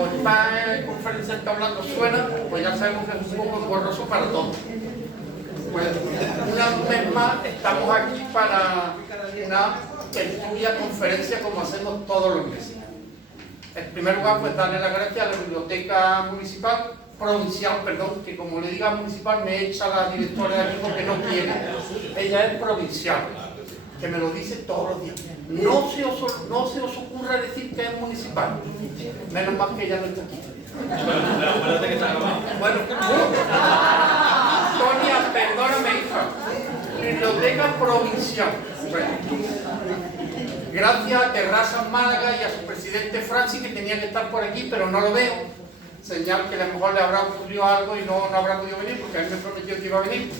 cuando está en conferencia está hablando suena, pues ya sabemos que es un poco engorroso para todos. Pues una vez más estamos aquí para una tertulia conferencia como hacemos todos los meses. En primer lugar, pues darle las gracias a la Biblioteca Municipal, provincial, perdón, que como le diga municipal me echa la directora de aquí porque no quiere. Ella es provincial, que me lo dice todos los días. No se os ocurra decir que es municipal. Menos mal que ella no está aquí. Bueno, Tonia, perdóname, hija. Biblioteca provincial. Bueno. Gracias a Terrazas Málaga y a su presidente Francis, que tenía que estar por aquí, pero no lo veo. Señal que a lo mejor le habrá ocurrido algo y no habrá podido venir, porque a él me prometió que iba a venir.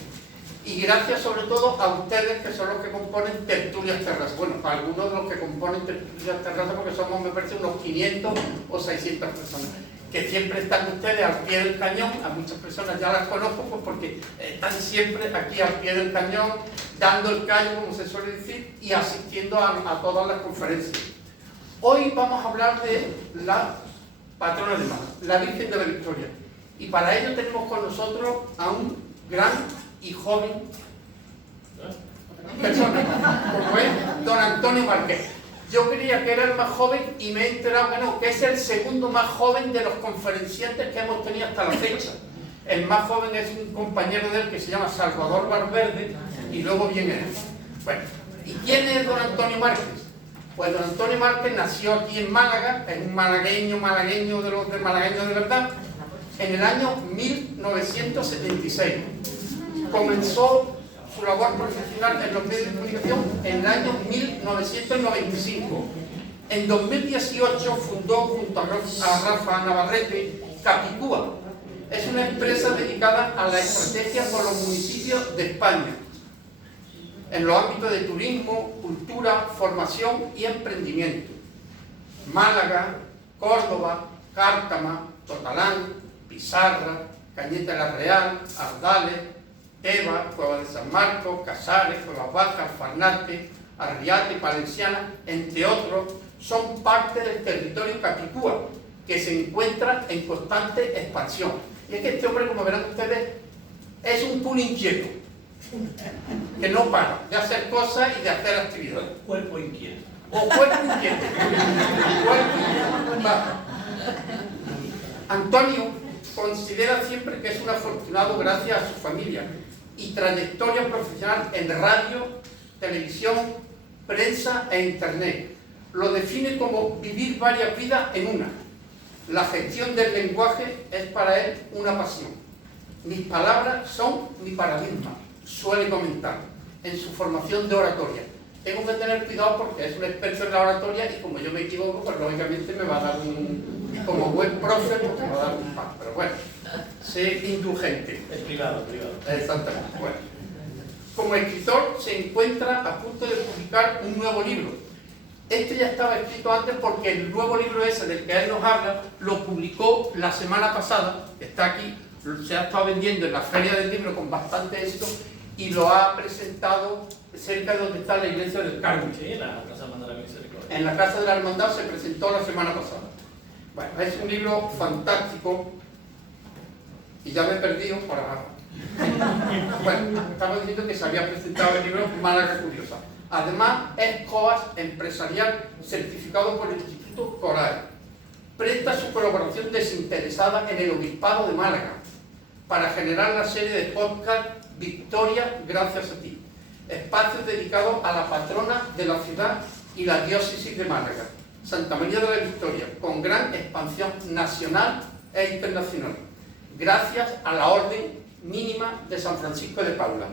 Y gracias sobre todo a ustedes, que son los que componen Tertulias Terrazas. Bueno, algunos de los que componen Tertulias Terrazas, porque somos, me parece, unos 500 o 600 personas. Que siempre están ustedes al pie del cañón. A muchas personas ya las conozco, pues porque están siempre aquí al pie del cañón, dando el callo, como se suele decir, y asistiendo a todas las conferencias. Hoy vamos a hablar de la patrona de Málaga, la Virgen de la Victoria. Y para ello tenemos con nosotros a un gran y joven persona, como es don Antonio Márquez. Yo creía que era el más joven y me he enterado que no, que es el segundo más joven de los conferenciantes que hemos tenido hasta la fecha. El más joven es un compañero de él que se llama Salvador Valverde y luego viene él. Bueno, ¿y quién es don Antonio Márquez? Pues don Antonio Márquez nació aquí en Málaga, es un malagueño de los de malagueños de verdad, en el año 1976. Comenzó su labor profesional en los medios de comunicación en el año 1995. En 2018 fundó junto a Rafa Navarrete Capicúa. Es una empresa dedicada a la estrategia por los municipios de España, en los ámbitos de turismo, cultura, formación y emprendimiento. Málaga, Córdoba, Cártama, Totalán, Pizarra, Cañete la Real, Ardales, Teba, Cueva de San Marcos, Casares, Cuevas Bajas, Farnate, Arriate, Palenciana, entre otros, son parte del territorio capicúa, que se encuentra en constante expansión. Y es que este hombre, como verán ustedes, es un pool inquieto, que no para de hacer cosas y de hacer actividades. Cuerpo inquieto. O cuerpo inquieto. Cuerpo inquieto. Va. Antonio considera siempre que es un afortunado gracias a su familia y trayectoria profesional en radio, televisión, prensa e internet. Lo define como vivir varias vidas en una. La gestión del lenguaje es para él una pasión. Mis palabras son mi paradigma, suele comentar, en su formación de oratoria. Tengo que tener cuidado porque es un experto en la oratoria y como yo me equivoco, pues lógicamente me va a dar como buen profe, pues me va a dar un pan. Pero bueno, sé indulgente. Es privado. Exactamente. Bueno. Como escritor se encuentra a punto de publicar un nuevo libro. Este ya estaba escrito antes porque el nuevo libro ese del que él nos habla lo publicó la semana pasada, está aquí, se ha estado vendiendo en la Feria del Libro con bastante éxito y lo ha presentado cerca de donde está la iglesia del Carmen. Sí, en la Casa de la Misericordia. En la Casa de la Hermandad se presentó la semana pasada. Bueno, es un libro fantástico y ya me he perdido para... Bueno, estamos diciendo que se había presentado el libro Málaga Curiosa. Además, es coach empresarial certificado por el Instituto Coral. Presta su colaboración desinteresada en el Obispado de Málaga para generar la serie de podcast Victoria gracias a ti. Espacios dedicados a la patrona de la ciudad y la diócesis de Málaga, Santa María de la Victoria, con gran expansión nacional e internacional, gracias a la Orden Mínima de San Francisco de Paula.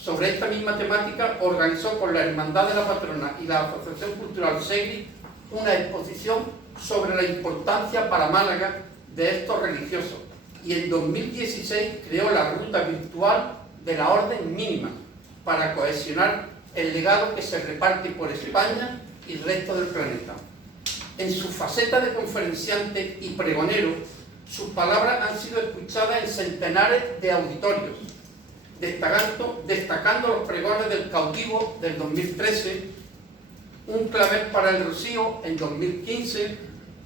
Sobre esta misma temática organizó con la Hermandad de la Patrona y la Asociación Cultural Segri una exposición sobre la importancia para Málaga de estos religiosos y en 2016 creó la ruta virtual de la Orden Mínima para cohesionar el legado que se reparte por España y el resto del planeta. En su faceta de conferenciante y pregonero, sus palabras han sido escuchadas en centenares de auditorios, destacando los pregones del cautivo del 2013, un clavel para el Rocío en 2015,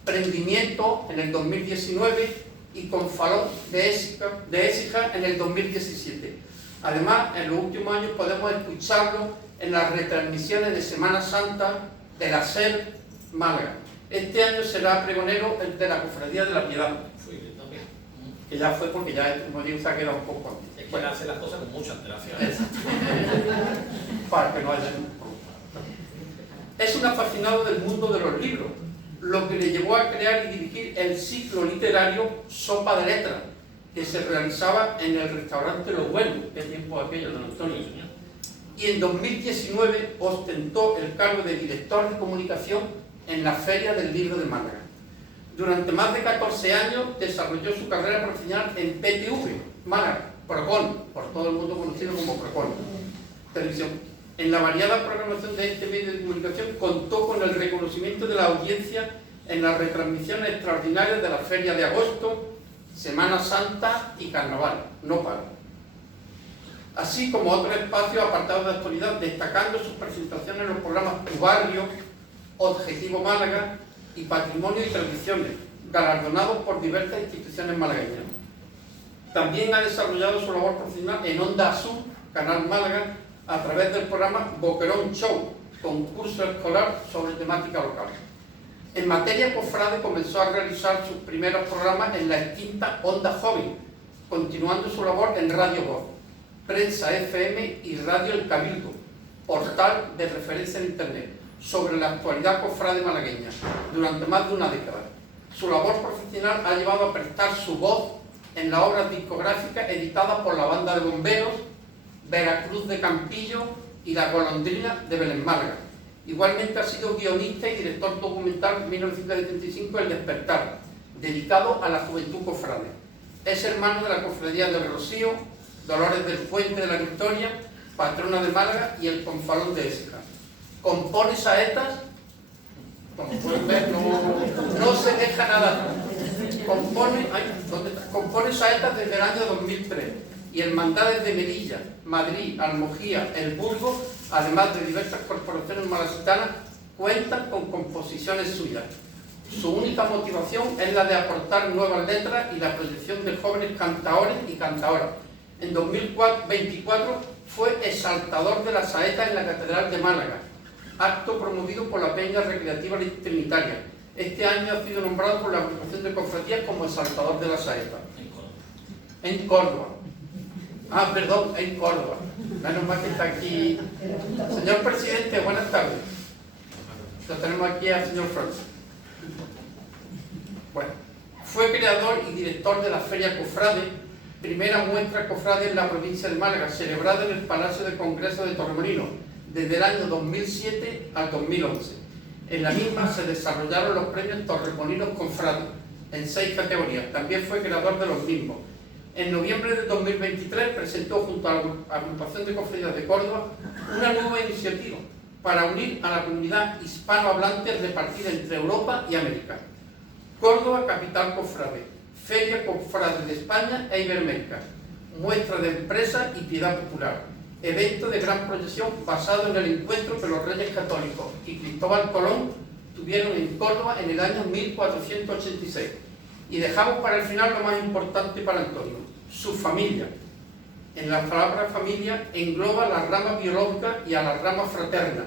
Prendimiento en el 2019 y Confalón de Écija en el 2017. Además, en los últimos años podemos escucharlo en las retransmisiones de Semana Santa de la SER Málaga. Este año será pregonero el de la Cofradía de la Piedad. Fui yo también. Que ya fue porque ya, como digo, se ha quedado un poco antes. Es que él hace las cosas con mucha antelación. Para que no haya... Es un apasionado del mundo de los libros, lo que le llevó a crear y dirigir el ciclo literario Sopa de Letras, que se realizaba en el restaurante Los Buenos. ¿Qué tiempo aquello, don Antonio? Y en 2019 ostentó el cargo de director de comunicación en la Feria del Libro de Málaga. Durante más de 14 años desarrolló su carrera profesional en PTV, Málaga, Procon, por todo el mundo conocido como Procon, televisión. En la variada programación de este medio de comunicación contó con el reconocimiento de la audiencia en las retransmisiones extraordinarias de la Feria de Agosto, Semana Santa y Carnaval, no para. Así como otros espacios apartados de actualidad, destacando sus presentaciones en los programas Tu Barrio, Objetivo Málaga y Patrimonio y Tradiciones, galardonados por diversas instituciones malagueñas. También ha desarrollado su labor profesional en Onda Azul, Canal Málaga, a través del programa Boquerón Show, concurso escolar sobre temática local. En materia cofrade comenzó a realizar sus primeros programas en la extinta Onda Joven, continuando su labor en Radio Voz, Prensa FM y Radio El Cabildo, portal de referencia en Internet, sobre la actualidad cofrade malagueña, durante más de una década. Su labor profesional ha llevado a prestar su voz en las obras discográficas editadas por la Banda de Bomberos, Veracruz de Campillo y La Golondrina de Belén Málaga. Igualmente ha sido guionista y director documental en 1975 El Despertar, dedicado a la juventud cofrade. Es hermano de la Cofradía del Rocío, Dolores del Puente de la Victoria, patrona de Málaga y el Confalón de Écija. Compone saetas, como pueden ver, no se deja nada. Compone saetas desde el año 2003 y hermandades de Melilla, Madrid, Almojía, El Burgo, además de diversas corporaciones malacitanas, cuentan con composiciones suyas. Su única motivación es la de aportar nuevas letras y la proyección de jóvenes cantaores y cantaoras. En 2024 fue exaltador de la saeta en la Catedral de Málaga, acto promovido por la Peña Recreativa Trinitaria. Este año ha sido nombrado por la agrupación de cofradías como exaltador de la saeta. En Córdoba. Ah, perdón, en Córdoba. Menos mal que está aquí. Señor presidente, buenas tardes. Lo tenemos aquí al señor Francis. Bueno, fue creador y director de la Feria Cofrade, primera muestra cofrade en la provincia de Málaga, celebrada en el Palacio de Congreso de Torremolinos, desde el año 2007 al 2011. En la misma se desarrollaron los premios Torremolinos Cofrade, en 6 categorías. También fue creador de los mismos. En noviembre de 2023 presentó junto a la Agrupación de Cofradías de Córdoba una nueva iniciativa para unir a la comunidad hispanohablante repartida entre Europa y América. Córdoba Capital Cofrade, Feria Cofrade de España e Iberoamérica, muestra de empresa y piedad popular, evento de gran proyección basado en el encuentro que los Reyes Católicos y Cristóbal Colón tuvieron en Córdoba en el año 1486. Y dejamos para el final lo más importante para Antonio, su familia. En la palabra familia engloba a la rama biológica y a la rama fraterna,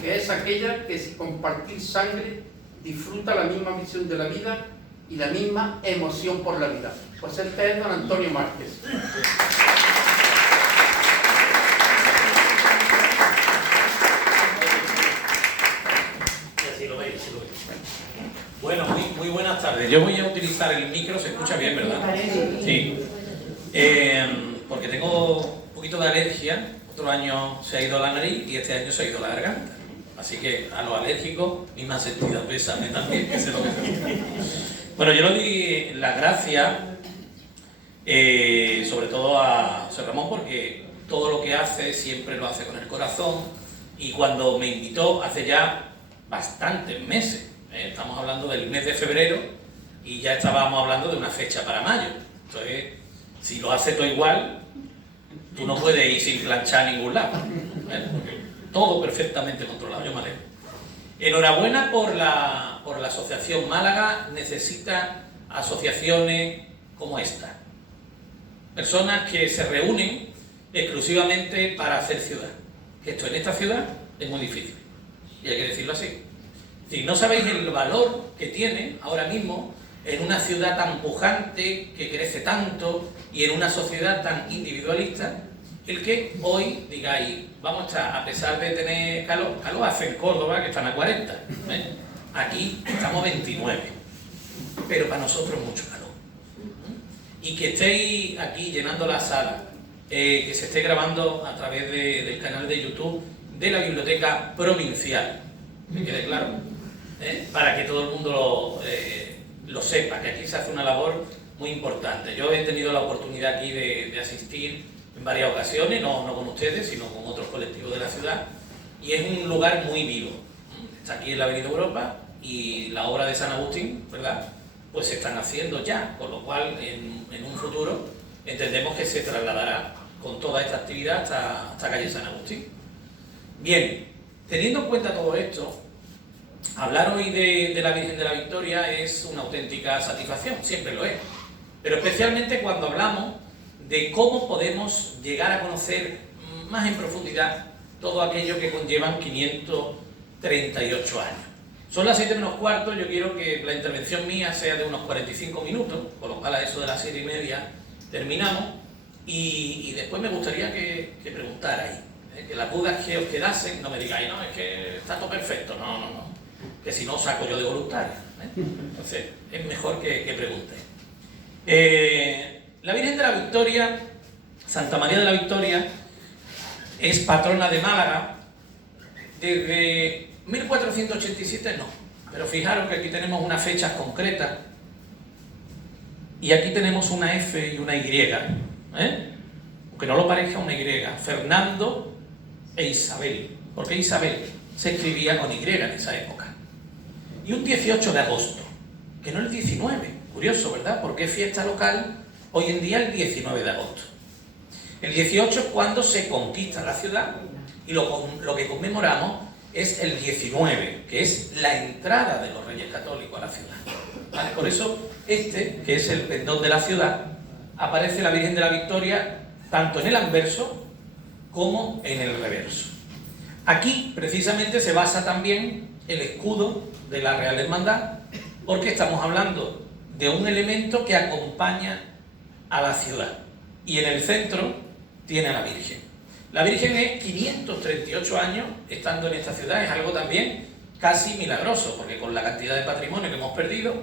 que es aquella que sin compartir sangre disfruta la misma visión de la vida y la misma emoción por la vida. Pues este es don Antonio Márquez. Bueno, muy buenas tardes. Yo voy a utilizar el micro, se escucha bien, ¿verdad? Sí. Porque tengo un poquito de alergia. Otro año se ha ido a la nariz y este año se ha ido a la garganta. Así que a los alérgicos, misma sentida pésame también, que sé lo que es. Bueno, yo le doy las gracias, sobre todo a José Ramón, porque todo lo que hace siempre lo hace con el corazón. Y cuando me invitó hace ya bastantes meses, estamos hablando del mes de febrero y ya estábamos hablando de una fecha para mayo. Entonces, si lo hace todo igual, tú no puedes ir sin planchar a ningún lado, porque todo perfectamente controlado, yo me alegro. Enhorabuena por la asociación. Málaga necesita asociaciones como esta. Personas que se reúnen exclusivamente para hacer ciudad. Que esto en esta ciudad es muy difícil. Y hay que decirlo así. Si no sabéis el valor que tiene ahora mismo en una ciudad tan pujante, que crece tanto, y en una sociedad tan individualista, el que hoy digáis, vamos a estar, a pesar de tener calor hace en Córdoba, que están a 40, ¿eh? Aquí estamos a 29, pero para nosotros mucho calor. Y que estéis aquí llenando la sala, que se esté grabando a través del canal de YouTube de la Biblioteca Provincial, ¿me quede claro? Para que todo el mundo lo sepa, que aquí se hace una labor muy importante. Yo he tenido la oportunidad aquí de asistir en varias ocasiones, no con ustedes, sino con otros colectivos de la ciudad, y es un lugar muy vivo. Está aquí en la Avenida Europa y la obra de San Agustín, ¿verdad?, pues se están haciendo ya, con lo cual en un futuro entendemos que se trasladará con toda esta actividad hasta calle San Agustín. Bien, teniendo en cuenta todo esto, hablar hoy de la Virgen de la Victoria es una auténtica satisfacción, siempre lo es, pero especialmente cuando hablamos de cómo podemos llegar a conocer más en profundidad todo aquello que conllevan 538 años. Son las 7 menos cuarto, yo quiero que la intervención mía sea de unos 45 minutos, con lo cual a eso de las 7:30 terminamos, y después me gustaría que preguntarais, que las dudas que os quedasen, no me digáis, no, es que está todo perfecto, no, que si no saco yo de voluntario, entonces es mejor que preguntéis. La Virgen de la Victoria, Santa María de la Victoria, es patrona de Málaga desde 1487, no, pero fijaros que aquí tenemos unas fechas concretas y aquí tenemos una F y una Y, aunque no lo parezca, una Y, Fernando e Isabel, porque Isabel se escribía con Y en esa época. Y un 18 de agosto, que no el 19, curioso, ¿verdad? Porque es fiesta local hoy en día el 19 de agosto. El 18 es cuando se conquista la ciudad y lo que conmemoramos es el 19, que es la entrada de los Reyes Católicos a la ciudad. ¿Vale? Por eso que es el pendón de la ciudad, aparece la Virgen de la Victoria tanto en el anverso como en el reverso. Aquí precisamente se basa también el escudo de la Real Hermandad, porque estamos hablando de un elemento que acompaña a la ciudad, y en el centro tiene a la Virgen. La Virgen es 538 años estando en esta ciudad, es algo también casi milagroso, porque con la cantidad de patrimonio que hemos perdido,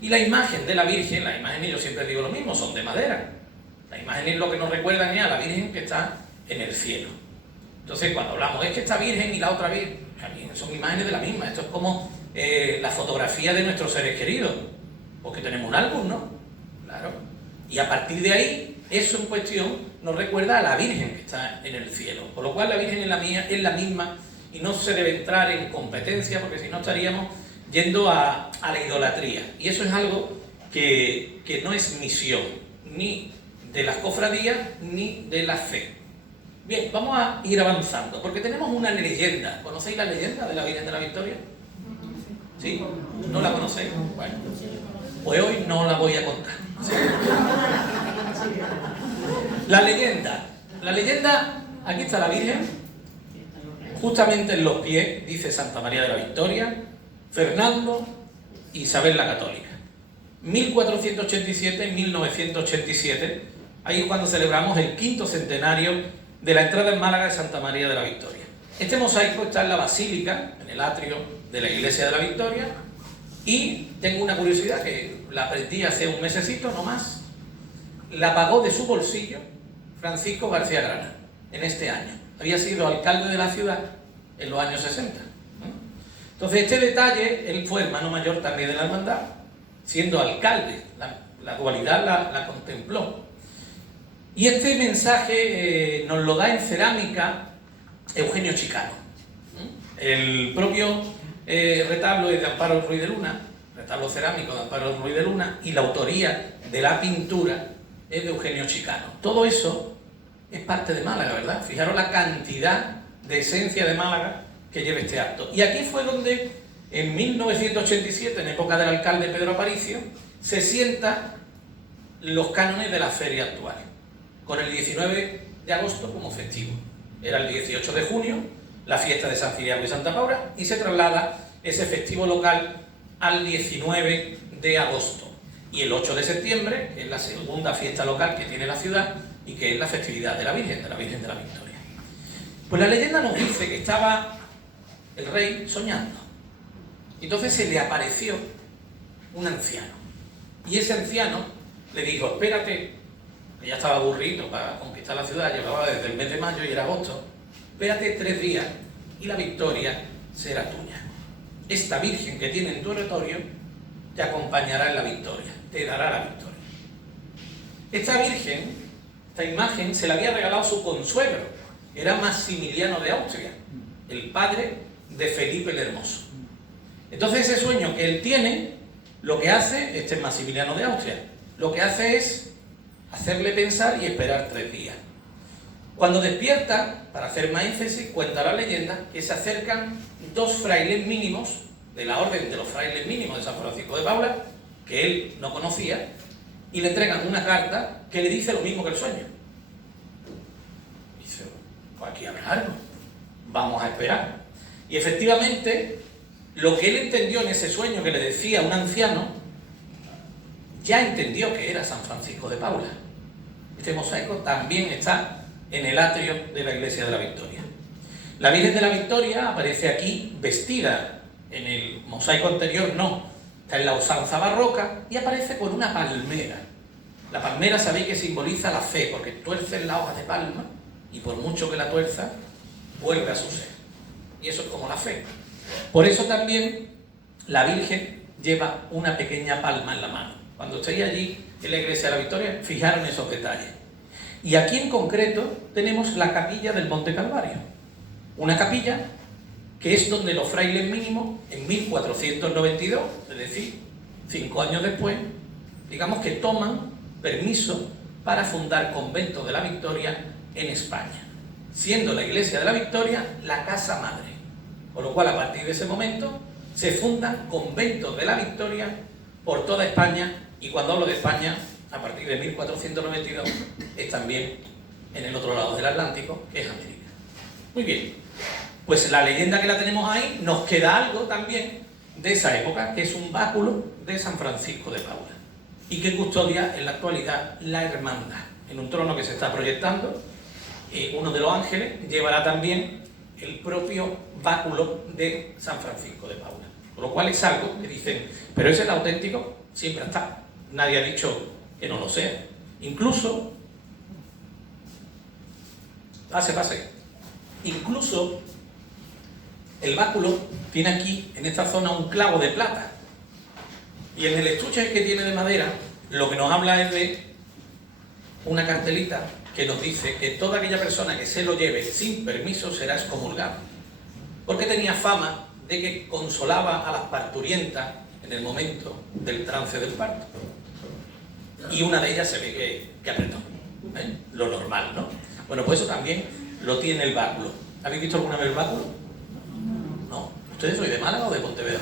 y la imagen de la Virgen, las imágenes, yo siempre digo lo mismo, son de madera. Las imágenes lo que nos recuerdan es a la Virgen que está en el cielo. Entonces cuando hablamos, es que esta Virgen y la otra Virgen, son imágenes de la misma. Esto es como la fotografía de nuestros seres queridos, porque tenemos un álbum, ¿no? Claro. Y a partir de ahí, eso en cuestión nos recuerda a la Virgen que está en el cielo. Por lo cual la Virgen es la misma y no se debe entrar en competencia, porque si no estaríamos yendo a la idolatría. Y eso es algo que no es misión, ni de las cofradías, ni de la fe. Bien, vamos a ir avanzando, porque tenemos una leyenda. ¿Conocéis la leyenda de la Virgen de la Victoria? ¿Sí? ¿No la conocéis? Bueno, pues hoy no la voy a contar. ¿Sí? La leyenda, aquí está la Virgen, justamente en los pies, dice Santa María de la Victoria, Fernando, Isabel la Católica. 1487-1987, ahí es cuando celebramos el 5º centenario de la entrada en Málaga de Santa María de la Victoria. Este mosaico está en la basílica, en el atrio de la Iglesia de la Victoria, y tengo una curiosidad que la aprendí hace un mesecito, no más. La pagó de su bolsillo Francisco García Grana en este año. Había sido alcalde de la ciudad en los años 60. Entonces este detalle, él fue hermano mayor también de la hermandad, siendo alcalde, la dualidad la contempló. Y este mensaje nos lo da en cerámica Eugenio Chicano. El propio retablo es de Amparo Ruiz de Luna, retablo cerámico de Amparo Ruiz de Luna, y la autoría de la pintura es de Eugenio Chicano. Todo eso es parte de Málaga, ¿verdad? Fijaros la cantidad de esencia de Málaga que lleve este acto. Y aquí fue donde, en 1987, en época del alcalde Pedro Aparicio, se sientan los cánones de la feria actual, con el 19 de agosto como festivo. Era el 18 de junio, la fiesta de San Ciriaco y Santa Paula, y se traslada ese festivo local al 19 de agosto. Y el 8 de septiembre, que es la segunda fiesta local que tiene la ciudad, y que es la festividad de la Virgen de la Victoria. Pues la leyenda nos dice que estaba el rey soñando. Entonces se le apareció un anciano. Y ese anciano le dijo, espérate, que ya estaba aburrido para conquistar la ciudad, llevaba desde el mes de mayo y era agosto, espérate 3 días y la victoria será tuya. Esta Virgen que tiene en tu oratorio te acompañará en la victoria, te dará la victoria. Esta Virgen, esta imagen, se la había regalado su consuegro, era Maximiliano de Austria, el padre de Felipe el Hermoso. Entonces ese sueño que él tiene, lo que hace, este es Maximiliano de Austria, lo que hace es hacerle pensar y esperar 3 días. Cuando despierta, para hacer más énfasis, cuenta la leyenda que se acercan 2 frailes mínimos, de la orden de los frailes mínimos de San Francisco de Paula, que él no conocía, y le entregan una carta que le dice lo mismo que el sueño. Dice, pues aquí habrá algo, vamos a esperar. Y efectivamente, lo que él entendió en ese sueño que le decía un anciano, ya entendió que era San Francisco de Paula. Este mosaico también está en el atrio de la Iglesia de la Victoria. La Virgen de la Victoria aparece aquí vestida, en el mosaico anterior no, está en la usanza barroca y aparece con una palmera. La palmera sabéis que simboliza la fe, porque tuerce la hoja de palma y por mucho que la tuerza, vuelve a su ser. Y eso es como la fe. Por eso también la Virgen lleva una pequeña palma en la mano. Cuando estéis allí en la Iglesia de la Victoria, fijaros en esos detalles. Y aquí en concreto tenemos la capilla del Monte Calvario. Una capilla que es donde los frailes mínimos, en 1492, es decir, 5 años después, digamos que toman permiso para fundar conventos de la Victoria en España, siendo la Iglesia de la Victoria la casa madre. Por lo cual, a partir de ese momento, se fundan conventos de la Victoria por toda España, y cuando hablo de España, a partir de 1492, es también en el otro lado del Atlántico, que es América. Muy bien, pues la leyenda que la tenemos ahí, nos queda algo también de esa época, que es un báculo de San Francisco de Paula, y que custodia en la actualidad la hermandad. En un trono que se está proyectando, uno de los ángeles llevará también el propio báculo de San Francisco de Paula. Por lo cual es algo que dicen, pero es el auténtico, siempre está. Nadie ha dicho que no lo sea. Incluso, pase. Incluso el báculo tiene aquí, en esta zona, un clavo de plata. Y en el estuche que tiene de madera, lo que nos habla es de una cartelita que nos dice que toda aquella persona que se lo lleve sin permiso será excomulgado. Porque tenía fama de que consolaba a las parturientas en el momento del trance del parto. Y una de ellas se ve que apretó. Lo normal, ¿no? Bueno, pues eso también lo tiene el báculo. ¿Habéis visto alguna vez el báculo? No. ¿Ustedes sois de Málaga o de Pontevedra?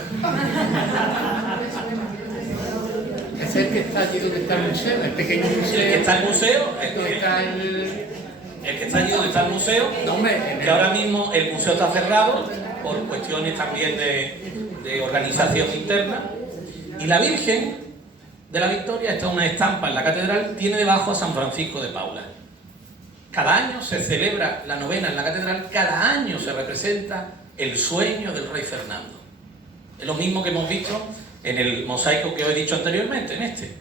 Es el que está allí donde está el museo, el pequeño museo. El que está el museo, el que está allí donde está el museo, no, hombre, que ahora mismo el museo está cerrado por cuestiones también de organización interna. Y la Virgen de la Victoria, está una estampa en la catedral, tiene debajo a San Francisco de Paula. Cada año se celebra la novena en la catedral, cada año se representa el sueño del rey Fernando. Es lo mismo que hemos visto en el mosaico que os he dicho anteriormente, en este.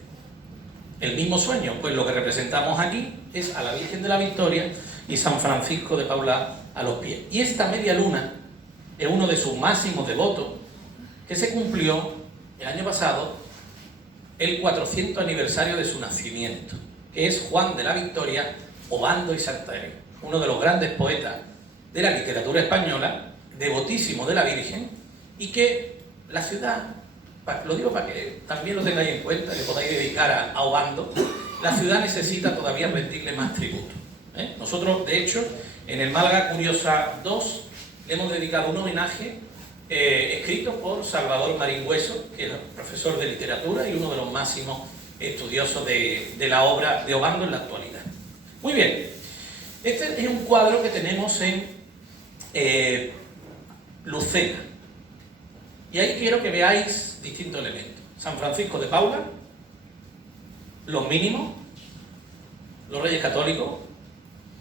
El mismo sueño, pues lo que representamos aquí es a la Virgen de la Victoria y San Francisco de Paula a los pies. Y esta media luna es uno de sus máximos devotos, que se cumplió el año pasado el 400 aniversario de su nacimiento, que es Juan de la Victoria Obando y Santander, uno de los grandes poetas de la literatura española, devotísimo de la Virgen, y que la ciudad, lo digo para que también lo tengáis en cuenta, que podáis dedicar a Obando, la ciudad necesita todavía rendirle más tributo. Nosotros, de hecho, en el Málaga Curiosa 2 le hemos dedicado un homenaje escrito por Salvador Marín Hueso, que es profesor de literatura y uno de los máximos estudiosos de la obra de Obando en la actualidad. Muy bien, este es un cuadro que tenemos en Lucena. Y ahí quiero que veáis distintos elementos. San Francisco de Paula, los mínimos, los Reyes Católicos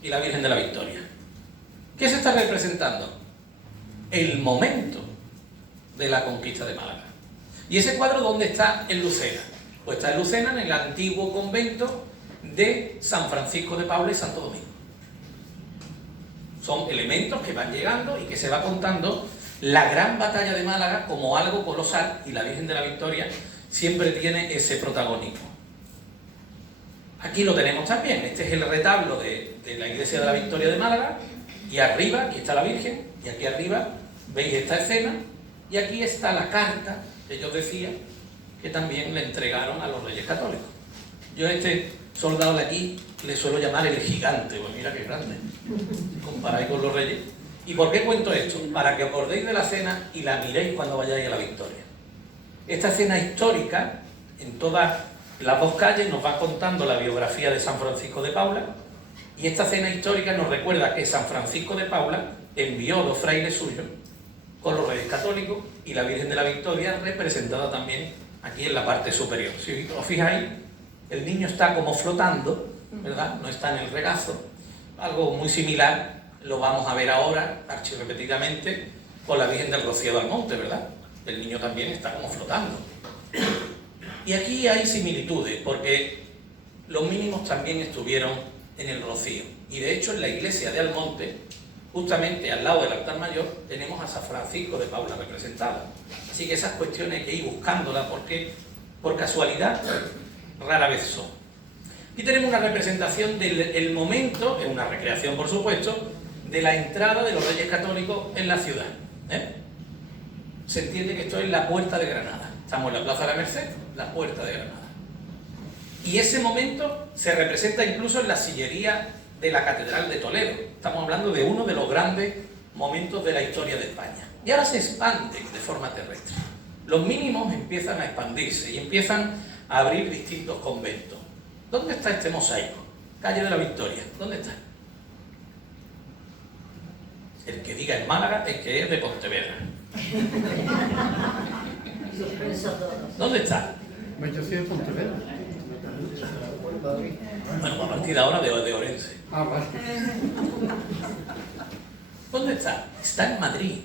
y la Virgen de la Victoria. ¿Qué se está representando? El momento de la conquista de Málaga. ¿Y ese cuadro dónde está? En Lucena. Pues está en Lucena, en el antiguo convento de San Francisco de Paula y Santo Domingo. Son elementos que van llegando y que se va contando la gran batalla de Málaga como algo colosal, y la Virgen de la Victoria siempre tiene ese protagonismo. Aquí lo tenemos también. Este es el retablo de la Iglesia de la Victoria de Málaga, y arriba, aquí está la Virgen, y aquí arriba veis esta escena, y aquí está la carta que yo decía que también le entregaron a los Reyes Católicos. Yo a este soldado de aquí le suelo llamar el gigante, pues mira qué grande, comparáis con los Reyes. ¿Y por qué cuento esto? Para que acordéis de la cena y la miréis cuando vayáis a la Victoria. Esta escena histórica, en todas las dos calles, nos va contando la biografía de San Francisco de Paula, y esta escena histórica nos recuerda que San Francisco de Paula envió dos frailes suyos con los Reyes Católicos y la Virgen de la Victoria, representada también aquí en la parte superior. Si os fijáis, el niño está como flotando, ¿verdad? No está en el regazo. Algo muy similar lo vamos a ver ahora, archirrepetidamente, con la Virgen del Rocío del Monte, ¿verdad? El niño también está como flotando. Y aquí hay similitudes, porque los mínimos también estuvieron en el Rocío. Y de hecho, en la iglesia de Almonte, justamente al lado del altar mayor, tenemos a San Francisco de Paula representada. Así que esas cuestiones hay que ir buscándolas, porque por casualidad rara vez son. Aquí tenemos una representación del momento, en una recreación por supuesto, de la entrada de los Reyes Católicos en la ciudad. Se entiende que esto es la Puerta de Granada. Estamos en la Plaza de la Merced, la Puerta de Granada. Y ese momento se representa incluso en la sillería de la Catedral de Toledo. Estamos hablando de uno de los grandes momentos de la historia de España. Y ahora se expande de forma terrestre. Los mínimos empiezan a expandirse y empiezan a abrir distintos conventos. ¿Dónde está este mosaico? Calle de la Victoria. ¿Dónde está? El que diga en Málaga es que es de Pontevedra. ¿Dónde está? Yo soy de Pontevedra. Bueno, a partir de ahora de Orense. Ah, vale. ¿Dónde está? Está en Madrid.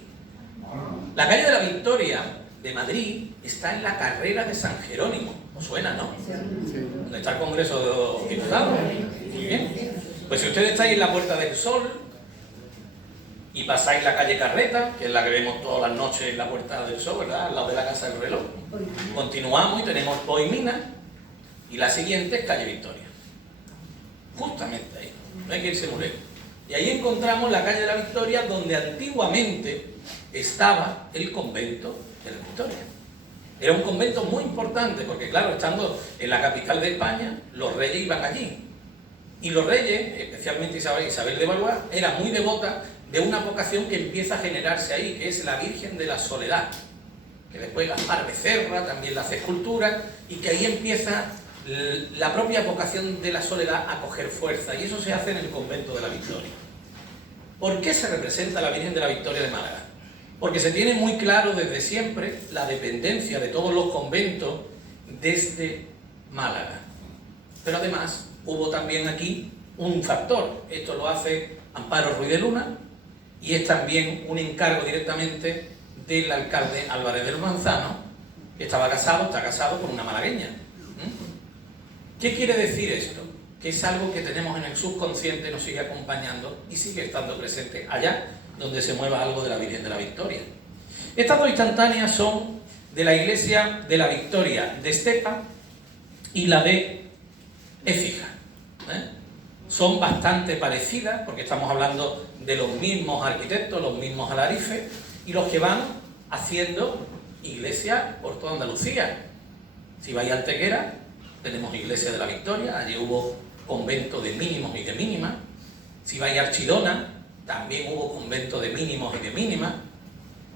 La calle de la Victoria de Madrid está en la carrera de San Jerónimo. ¿Os suena, no? Sí. ¿Dónde está el Congreso de los Diputados? Muy bien. Pues si ustedes estáis en la Puerta del Sol y pasáis la calle Carreta, que es la que vemos todas las noches en la Puerta del Sol, ¿verdad? Al lado de la Casa del Reloj. Continuamos y tenemos Poimina, y la siguiente es calle Victoria. Justamente ahí. No hay que irse muy lejos. Y ahí encontramos la calle de la Victoria, donde antiguamente estaba el convento de la Victoria. Era un convento muy importante, porque claro, estando en la capital de España, los reyes iban allí. Y los reyes, especialmente Isabel de Valois, era muy devota de una vocación que empieza a generarse ahí, que es la Virgen de la Soledad, que después Gaspar Becerra también la hace escultura, y que ahí empieza la propia vocación de la soledad a coger fuerza, y eso se hace en el convento de la Victoria. ¿Por qué se representa la Virgen de la Victoria de Málaga? Porque se tiene muy claro desde siempre la dependencia de todos los conventos desde Málaga. Pero además hubo también aquí un factor. Esto lo hace Amparo Ruiz de Luna, y es también un encargo directamente del alcalde Álvarez del Manzano, que está casado con una malagueña. ¿Qué quiere decir esto? Que es algo que tenemos en el subconsciente, nos sigue acompañando y sigue estando presente allá donde se mueva algo de la Virgen de la Victoria. Estas dos instantáneas son de la iglesia de la Victoria de Estepa y la de Écija. Son bastante parecidas, porque estamos hablando de los mismos arquitectos, los mismos alarifes, y los que van haciendo iglesia por toda Andalucía. Si vais a Antequera, tenemos iglesia de la Victoria, allí hubo convento de mínimos y de mínimas. Si vais a Archidona, también hubo convento de mínimos y de mínimas.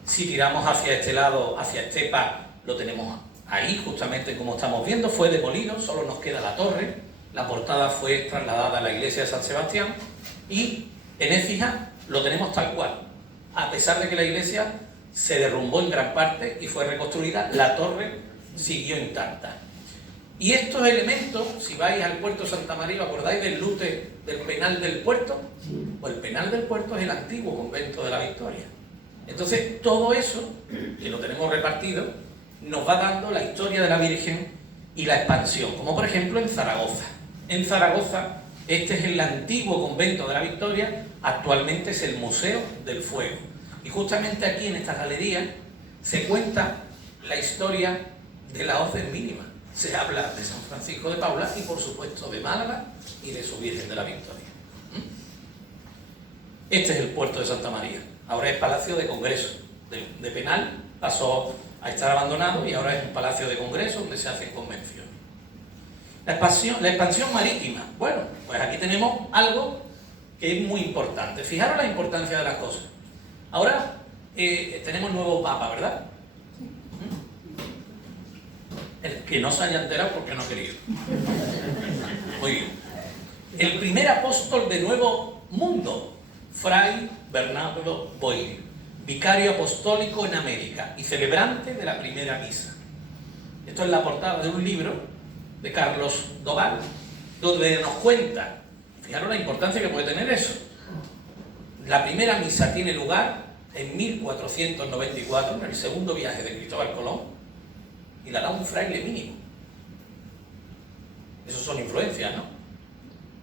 Si tiramos hacia este lado, hacia Estepa, lo tenemos ahí, justamente como estamos viendo, fue demolido, solo nos queda la torre, la portada fue trasladada a la iglesia de San Sebastián, y en Écija lo tenemos tal cual. A pesar de que la iglesia se derrumbó en gran parte y fue reconstruida, la torre siguió intacta. Y estos elementos, si vais al puerto de Santa María, ¿os acordáis del lute del Penal del Puerto? Pues el Penal del Puerto es el antiguo convento de la Victoria. Entonces, todo eso, que lo tenemos repartido, nos va dando la historia de la Virgen y la expansión, como por ejemplo en Zaragoza. En Zaragoza, este es el antiguo convento de la Victoria, actualmente es el Museo del Fuego. Y justamente aquí en esta galería se cuenta la historia de la orden mínima. Se habla de San Francisco de Paula y por supuesto de Málaga y de su Virgen de la Victoria. Este es el puerto de Santa María. Ahora es Palacio de Congreso. De Penal pasó a estar abandonado y ahora es un Palacio de Congreso donde se hacen convenciones. La expansión marítima. Bueno, pues aquí tenemos algo que es muy importante. Fijaros la importancia de las cosas. Ahora tenemos nuevo Papa, ¿verdad? El que no se haya enterado porque no ha querido. Muy bien. El primer apóstol de Nuevo Mundo, Fray Bernardo Boil, vicario apostólico en América y celebrante de la primera misa. Esto es la portada de un libro de Carlos Doval, donde nos cuenta, fijaros la importancia que puede tener eso. La primera misa tiene lugar en 1494, en el segundo viaje de Cristóbal Colón, y la da un fraile mínimo. Eso son influencias, ¿no?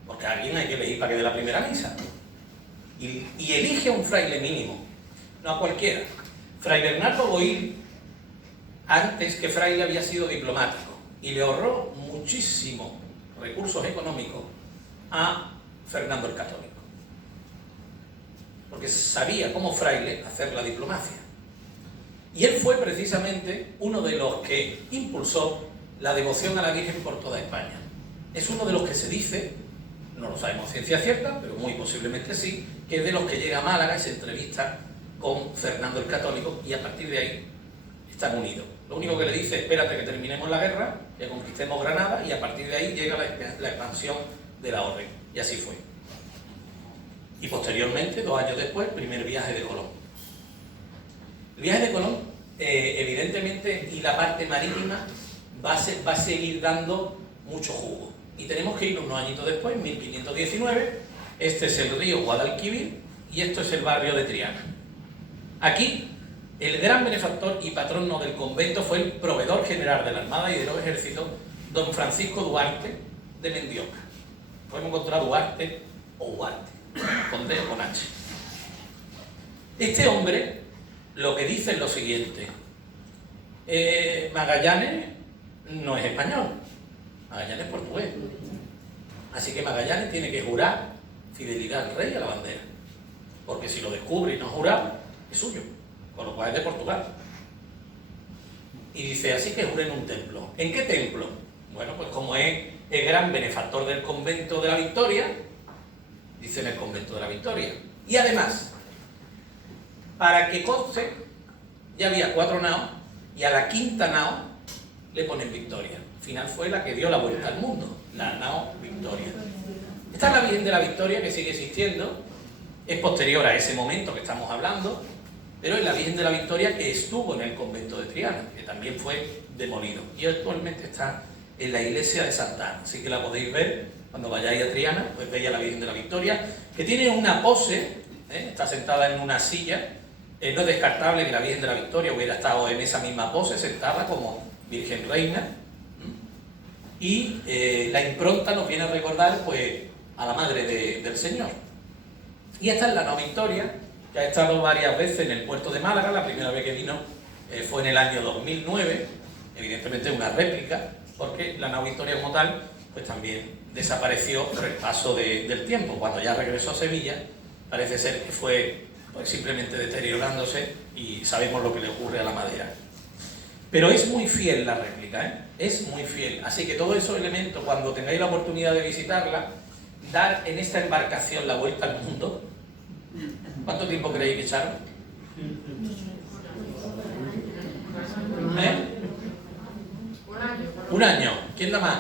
Porque a alguien hay que elegir para que dé la primera misa. Y elige a un fraile mínimo, no a cualquiera. Fray Bernardo Boil, antes que fraile, había sido diplomático y le ahorró muchísimos recursos económicos a Fernando el Católico, porque sabía como fraile hacer la diplomacia. Y él fue precisamente uno de los que impulsó la devoción a la Virgen por toda España. Es uno de los que se dice, no lo sabemos a ciencia cierta, pero muy posiblemente sí, que es de los que llega a Málaga y se entrevista con Fernando el Católico y a partir de ahí están unidos. Lo único que le dice, espérate que terminemos la guerra, que conquistemos Granada y a partir de ahí llega la expansión de la orden. Y así fue. Y posteriormente, 2 años después, primer viaje de Colón. El viaje de Colón, evidentemente, y la parte marítima va a seguir dando mucho jugo. Y tenemos que ir unos añitos después, en 1519, este es el río Guadalquivir y esto es el barrio de Triana. Aquí, el gran benefactor y patrono del convento fue el proveedor general de la Armada y de los Ejércitos, don Francisco Duarte de Mendioca. Podemos encontrar Duarte o Duarte, con D o con H. Este hombre lo que dice es lo siguiente: Magallanes no es español, Magallanes es portugués. Así que Magallanes tiene que jurar fidelidad al rey y a la bandera, porque si lo descubre y no jura, es suyo, con lo cual es de Portugal. Y dice, así que jure en un templo. ¿En qué templo? Bueno, pues como es el gran benefactor del convento de la Victoria, dice en el convento de la Victoria. Y además, para que conste, ya había 4 naos y a la 5ª nao le ponen Victoria. Al final fue la que dio la vuelta al mundo, la nao Victoria. Esta es la Virgen de la Victoria, que sigue existiendo, es posterior a ese momento que estamos hablando, pero es la Virgen de la Victoria que estuvo en el convento de Triana, que también fue demolido y actualmente está en la iglesia de Santa Ana, así que la podéis ver cuando vayáis a Triana, pues veis a la Virgen de la Victoria, que tiene una pose, está sentada en una silla. No es descartable que la Virgen de la Victoria hubiera estado en esa misma pose, sentada como Virgen Reina. Y la impronta nos viene a recordar pues, a la Madre del Señor. Y esta es la nao Victoria, que ha estado varias veces en el puerto de Málaga. La primera vez que vino fue en el año 2009, evidentemente una réplica, porque la nao Victoria como tal pues también desapareció por el paso del tiempo. Cuando ya regresó a Sevilla, parece ser que fue pues simplemente deteriorándose y sabemos lo que le ocurre a la madera. Pero es muy fiel la réplica, es muy fiel. Así que todos esos elementos, cuando tengáis la oportunidad de visitarla, dar en esta embarcación la vuelta al mundo, ¿Cuánto tiempo creéis que echaron? ¿Eh? Un año. ¿Quién da más?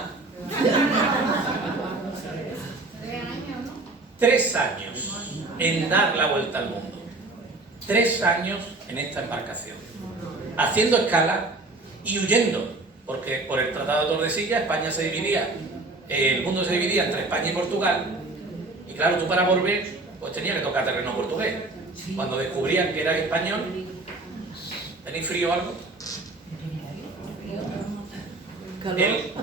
3 años en dar la vuelta al mundo. 3 años en esta embarcación. Haciendo escala y huyendo. Porque por el Tratado de Tordesillas España se dividía, el mundo se dividía entre España y Portugal. Y claro, tú para volver, pues tenías que tocar terreno portugués. Cuando descubrían que eras español, ¿tenéis frío o algo? Él,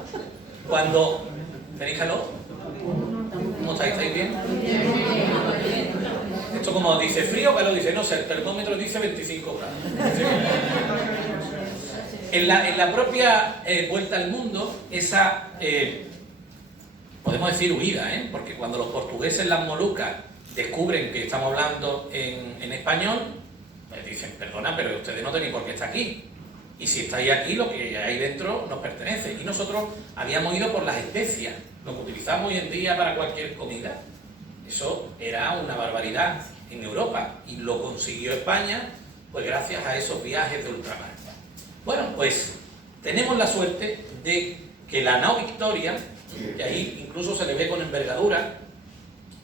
cuando... ¿Tenéis calor? ¿Cómo estáis? ¿Estáis bien? Esto como dice frío o calor, dice, no sé, el termómetro dice 25 grados. En la propia vuelta al mundo, esa, podemos decir huida, porque cuando los portugueses en las Molucas descubren que estamos hablando en español, pues dicen, perdona, pero ustedes no tenéis por qué estar aquí. Y si estáis aquí, lo que hay dentro nos pertenece. Y nosotros habíamos ido por las especias, lo que utilizamos hoy en día para cualquier comida. Eso era una barbaridad en Europa y lo consiguió España, pues gracias a esos viajes de ultramar. Bueno, pues tenemos la suerte de que la nao Victoria, que ahí incluso se le ve con envergadura,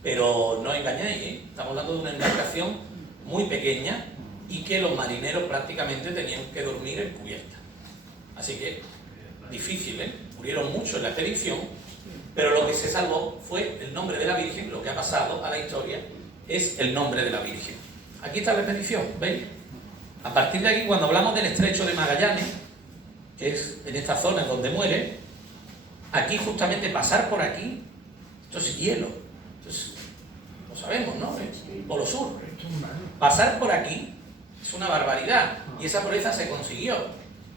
pero no engañéis, estamos hablando de una embarcación muy pequeña y que los marineros prácticamente tenían que dormir en cubierta. Así que, difícil, murieron mucho en la expedición, pero lo que se salvó fue el nombre de la Virgen. Lo que ha pasado a la historia es el nombre de la Virgen. Aquí está la expedición, ¿veis? A partir de aquí, cuando hablamos del estrecho de Magallanes, que es en esta zona donde muere, aquí justamente pasar por aquí, esto es hielo, entonces, lo sabemos, ¿no? El Polo Sur. Pasar por aquí es una barbaridad y esa proeza se consiguió.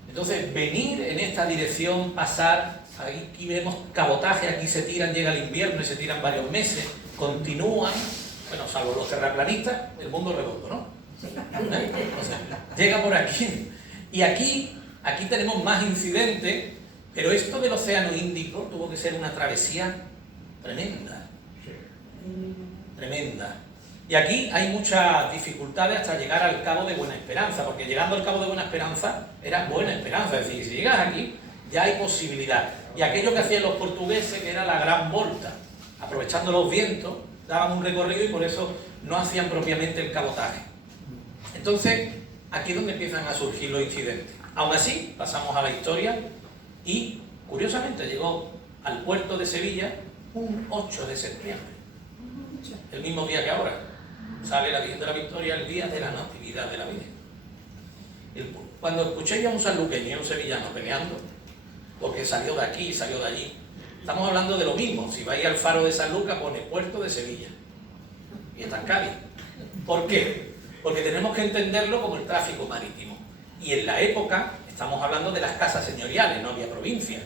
Entonces, venir en esta dirección, pasar, aquí vemos cabotaje, aquí se tiran, llega el invierno y se tiran varios meses, continúan, bueno, salvo los terraplanistas, el mundo es redondo, ¿no? O sea, llega por aquí y aquí tenemos más incidentes, pero esto del Océano Índico tuvo que ser una travesía tremenda, tremenda. Y aquí hay muchas dificultades hasta llegar al Cabo de Buena Esperanza, porque llegando al Cabo de Buena Esperanza era Buena Esperanza, es decir, si llegas aquí ya hay posibilidad. Y aquello que hacían los portugueses, que era la gran volta, aprovechando los vientos, daban un recorrido y por eso no hacían propiamente el cabotaje. Entonces, aquí es donde empiezan a surgir los incidentes. Aún así, pasamos a la historia y, curiosamente, llegó al puerto de Sevilla un 8 de septiembre, el mismo día que ahora. Sale la Virgen de la Victoria el día de la Natividad de la Virgen. Cuando escuché a un sanluqueño y a un sevillano peleando, porque salió de aquí y salió de allí, estamos hablando de lo mismo. Si vais al faro de San Lucas, pone Puerto de Sevilla y está en Cádiz. ¿Por qué? Porque tenemos que entenderlo como el tráfico marítimo. Y en la época estamos hablando de las casas señoriales, no había provincia,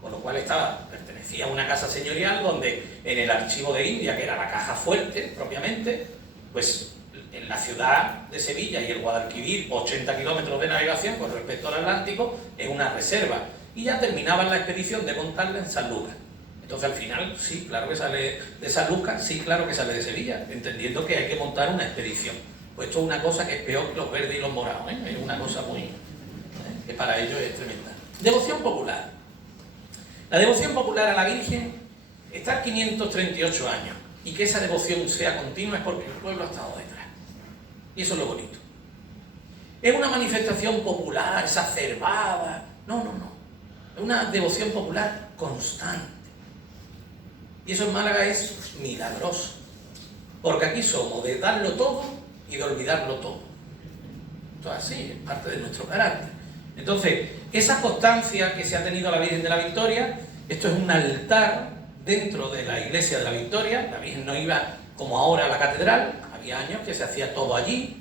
con lo cual pertenecía a una casa señorial donde en el archivo de India, que era la caja fuerte propiamente, pues en la ciudad de Sevilla y el Guadalquivir, 80 kilómetros de navegación con respecto al Atlántico, es una reserva. Y ya terminaban la expedición de montarla en San Lucas. Entonces al final, sí, claro que sale de San Lucas, sí, claro que sale de Sevilla, entendiendo que hay que montar una expedición. Pues esto es una cosa que es peor que los verdes y los morados, es una cosa muy... que para ellos es tremenda. Devoción popular. La devoción popular a la Virgen está 538 años, y que esa devoción sea continua es porque el pueblo ha estado detrás. Y eso es lo bonito. Es una manifestación popular, exacerbada. No, no, no. Es una devoción popular constante. Y eso en Málaga es milagroso. Porque aquí somos de darlo todo y de olvidarlo todo. Esto es así, es parte de nuestro carácter. Entonces, esa constancia que se ha tenido a la Virgen de la Victoria, esto es un altar dentro de la iglesia de la Victoria. La Virgen no iba como ahora a la catedral, había años que se hacía todo allí.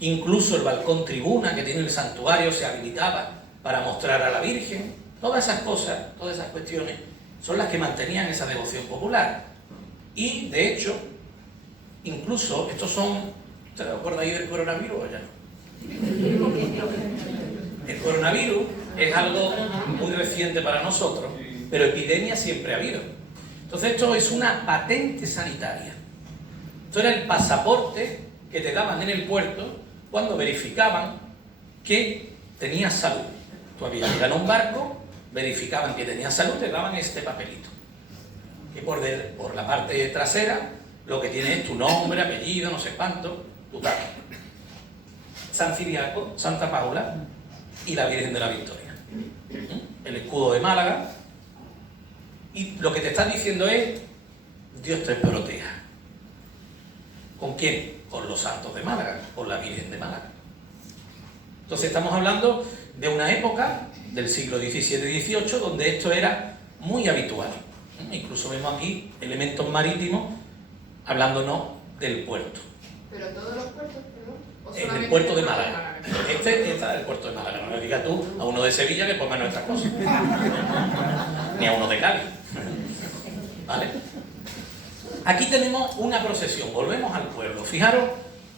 Incluso el balcón tribuna que tiene el santuario se habilitaba para mostrar a la Virgen. Todas esas cosas, todas esas cuestiones, son las que mantenían esa devoción popular. Y, de hecho, incluso, estos son... ¿Se acordáis del coronavirus o ya no? El coronavirus es algo muy reciente para nosotros, pero epidemia siempre ha habido. Entonces, esto es una patente sanitaria. Esto era el pasaporte que te daban en el puerto cuando verificaban que tenías salud. Tú habías llegado a un barco, verificaban que tenías salud, te daban este papelito. Que por la parte trasera lo que tiene es tu nombre, apellido, no sé cuánto, tu tal. San Ciriaco, Santa Paula y la Virgen de la Victoria. El escudo de Málaga. Y lo que te están diciendo es: Dios te proteja. ¿Con quién? Con los santos de Málaga, con la Virgen de Málaga. Entonces estamos hablando de una época del siglo XVII-XVIII donde esto era muy habitual. Incluso vemos aquí elementos marítimos hablándonos del puerto. ¿Pero todos los puertos, perdón? En el puerto de Málaga. Este está del puerto de Málaga. No le digas tú a uno de Sevilla que ponga nuestras cosas. Ni a uno de Cádiz. ¿Vale? Aquí tenemos una procesión. Volvemos al pueblo. Fijaros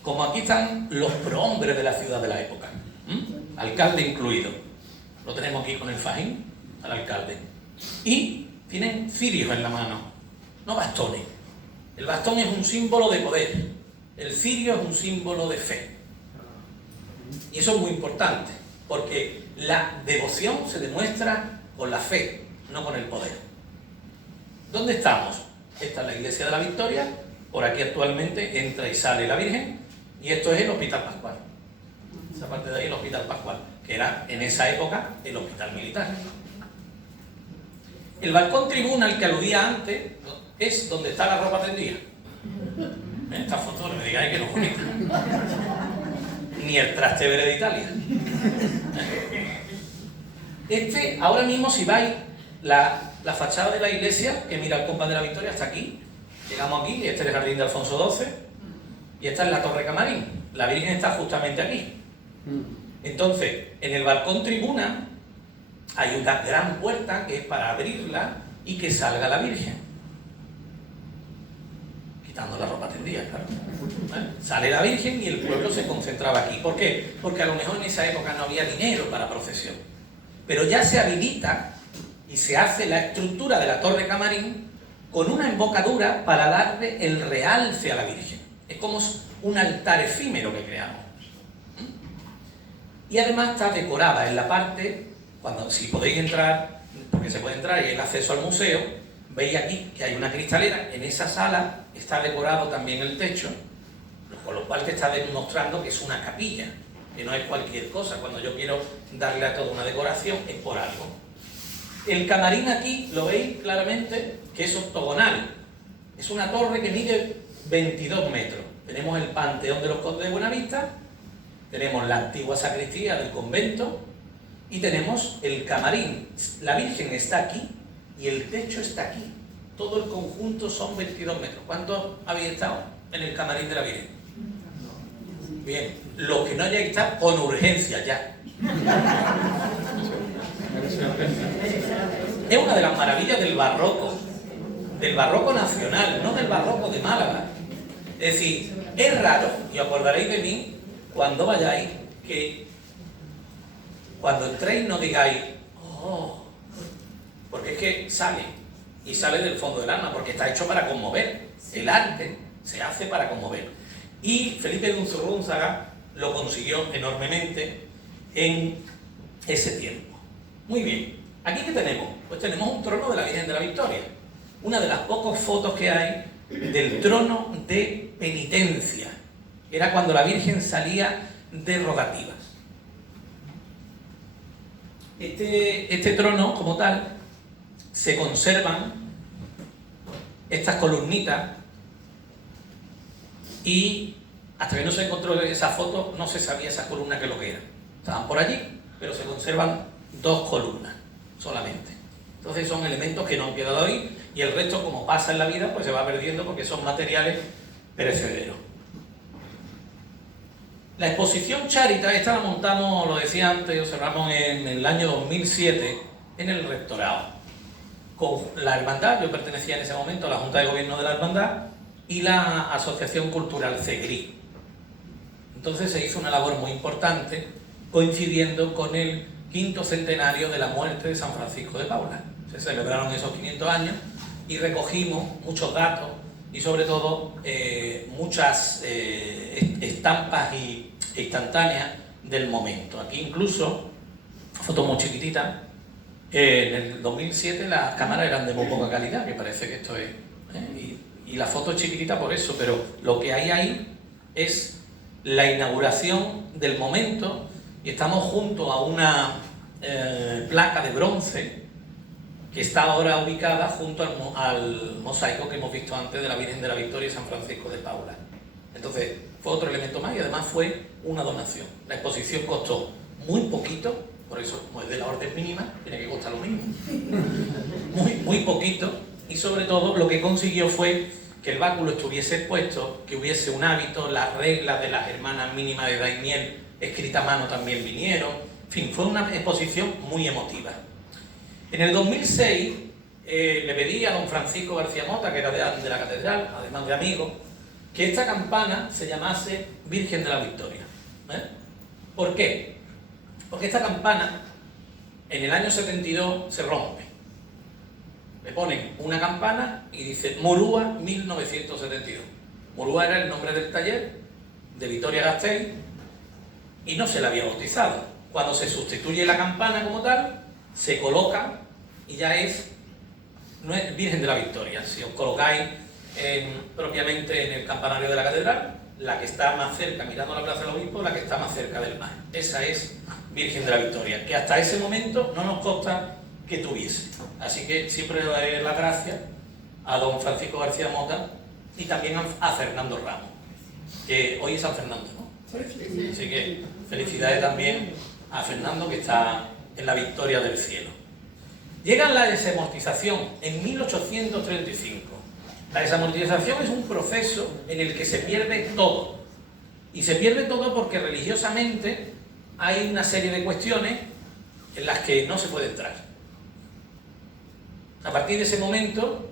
como aquí están los prohombres de la ciudad de la época. Alcalde incluido. Lo tenemos aquí con el fajín, al alcalde. Y tienen cirios en la mano, no bastones. El bastón es un símbolo de poder. El cirio es un símbolo de fe. Y eso es muy importante, porque la devoción se demuestra con la fe, no con el poder. ¿Dónde estamos? Esta es la iglesia de la Victoria. Por aquí actualmente entra y sale la Virgen. Y esto es el Hospital Pascual. Esa parte de ahí, el Hospital Pascual, que era en esa época el hospital militar. El balcón tribuna al que aludía antes es donde está la ropa tendida. En esta foto no me digáis que no es bonita. Ni el Trastevere de Italia. Ahora mismo, si vais, la fachada de la iglesia, que mira el compás de la Victoria, hasta aquí. Llegamos aquí, y este es el jardín de Alfonso XII, y esta es la Torre Camarín. La Virgen está justamente aquí. Entonces, en el balcón tribuna hay una gran puerta que es para abrirla y que salga la Virgen. Quitando la ropa tendida, claro. Sale la Virgen y el pueblo se concentraba aquí. ¿Por qué? Porque a lo mejor en esa época no había dinero para procesión. Pero ya se habilita y se hace la estructura de la Torre Camarín con una embocadura para darle el realce a la Virgen. Es como un altar efímero que creamos. Y además está decorada en la parte, si podéis entrar, porque se puede entrar y hay acceso al museo, veis aquí que hay una cristalera. En esa sala está decorado también el techo, con lo cual te está demostrando que es una capilla, que no es cualquier cosa. Cuando yo quiero darle a todo una decoración es por algo. El camarín aquí lo veis claramente que es octogonal. Es una torre que mide 22 metros. Tenemos el Panteón de los Condes de Buenavista, tenemos la antigua sacristía del convento y tenemos el camarín. La Virgen está aquí y el techo está aquí. Todo el conjunto son 22 metros. ¿Cuántos habéis estado en el camarín de la Virgen? Bien, los que no hayáis estado, con urgencia ya. Es una de las maravillas del barroco nacional, no del barroco de Málaga. Es decir, es raro, y os acordaréis de mí cuando vayáis, que cuando entréis no digáis "oh", porque es que sale, y sale del fondo del alma, porque está hecho para conmover. El arte se hace para conmover. Y Felipe de Unzurrúnzaga lo consiguió enormemente en ese tiempo. Muy bien, ¿aquí qué tenemos? Pues tenemos un trono de la Virgen de la Victoria. Una de las pocas fotos que hay del trono de penitencia. Era cuando la Virgen salía de rogativas. Este trono, como tal, se conservan estas columnitas y hasta que no se encontró esa foto no se sabía esa columna qué es lo que era. Estaban por allí, pero se conservan 2 columnas solamente. Entonces son elementos que no han quedado ahí y el resto, como pasa en la vida, pues se va perdiendo porque son materiales perecederos. La exposición Cháritas, esta la montamos, lo decía antes, observamos en el año 2007 en el rectorado. Con la hermandad, yo pertenecía en ese momento a la Junta de Gobierno de la hermandad y la Asociación Cultural CEGRI. Entonces se hizo una labor muy importante coincidiendo con el 5º centenario de la muerte de San Francisco de Paula. Se celebraron esos 500 años y recogimos muchos datos y sobre todo muchas estampas instantáneas del momento. Aquí incluso, fotos muy chiquititas, en el 2007 las cámaras eran de muy poca calidad, que parece que esto es... y la foto es chiquitita por eso, pero lo que hay ahí es la inauguración del momento y estamos junto a una placa de bronce que está ahora ubicada junto al mosaico que hemos visto antes de la Virgen de la Victoria y San Francisco de Paula. Entonces fue otro elemento más y además fue una donación. La exposición costó muy poquito, por eso como es de la orden mínima, tiene que costar lo mismo. Muy poquito, y sobre todo lo que consiguió fue que el báculo estuviese expuesto, que hubiese un hábito, las reglas de las hermanas mínimas de Daimiel escrita a mano también vinieron, en fin, fue una exposición muy emotiva. En el 2006 le pedí a don Francisco García Mota, que era de la catedral, además de amigo, que esta campana se llamase Virgen de la Victoria. ¿Por qué? Porque esta campana en el año 72 se rompe. Le ponen una campana y dice Murúa 1972. Murúa era el nombre del taller de Vitoria Gasteiz y no se la había bautizado. Cuando se sustituye la campana como tal, se coloca y ya no es Virgen de la Victoria. Si os colocáis propiamente en el campanario de la catedral, la que está más cerca, mirando la Plaza del Obispo, la que está más cerca del mar. Esa es Virgen de la Victoria, que hasta ese momento no nos consta que tuviese. Así que siempre le daré las gracias a don Francisco García Mota y también a Fernando Ramos, que hoy es San Fernando, ¿no? Así que felicidades también a Fernando, que está en la Victoria del Cielo. Llega la desamortización en 1835. La desamortización es un proceso en el que se pierde todo. Y se pierde todo porque religiosamente hay una serie de cuestiones en las que no se puede entrar. A partir de ese momento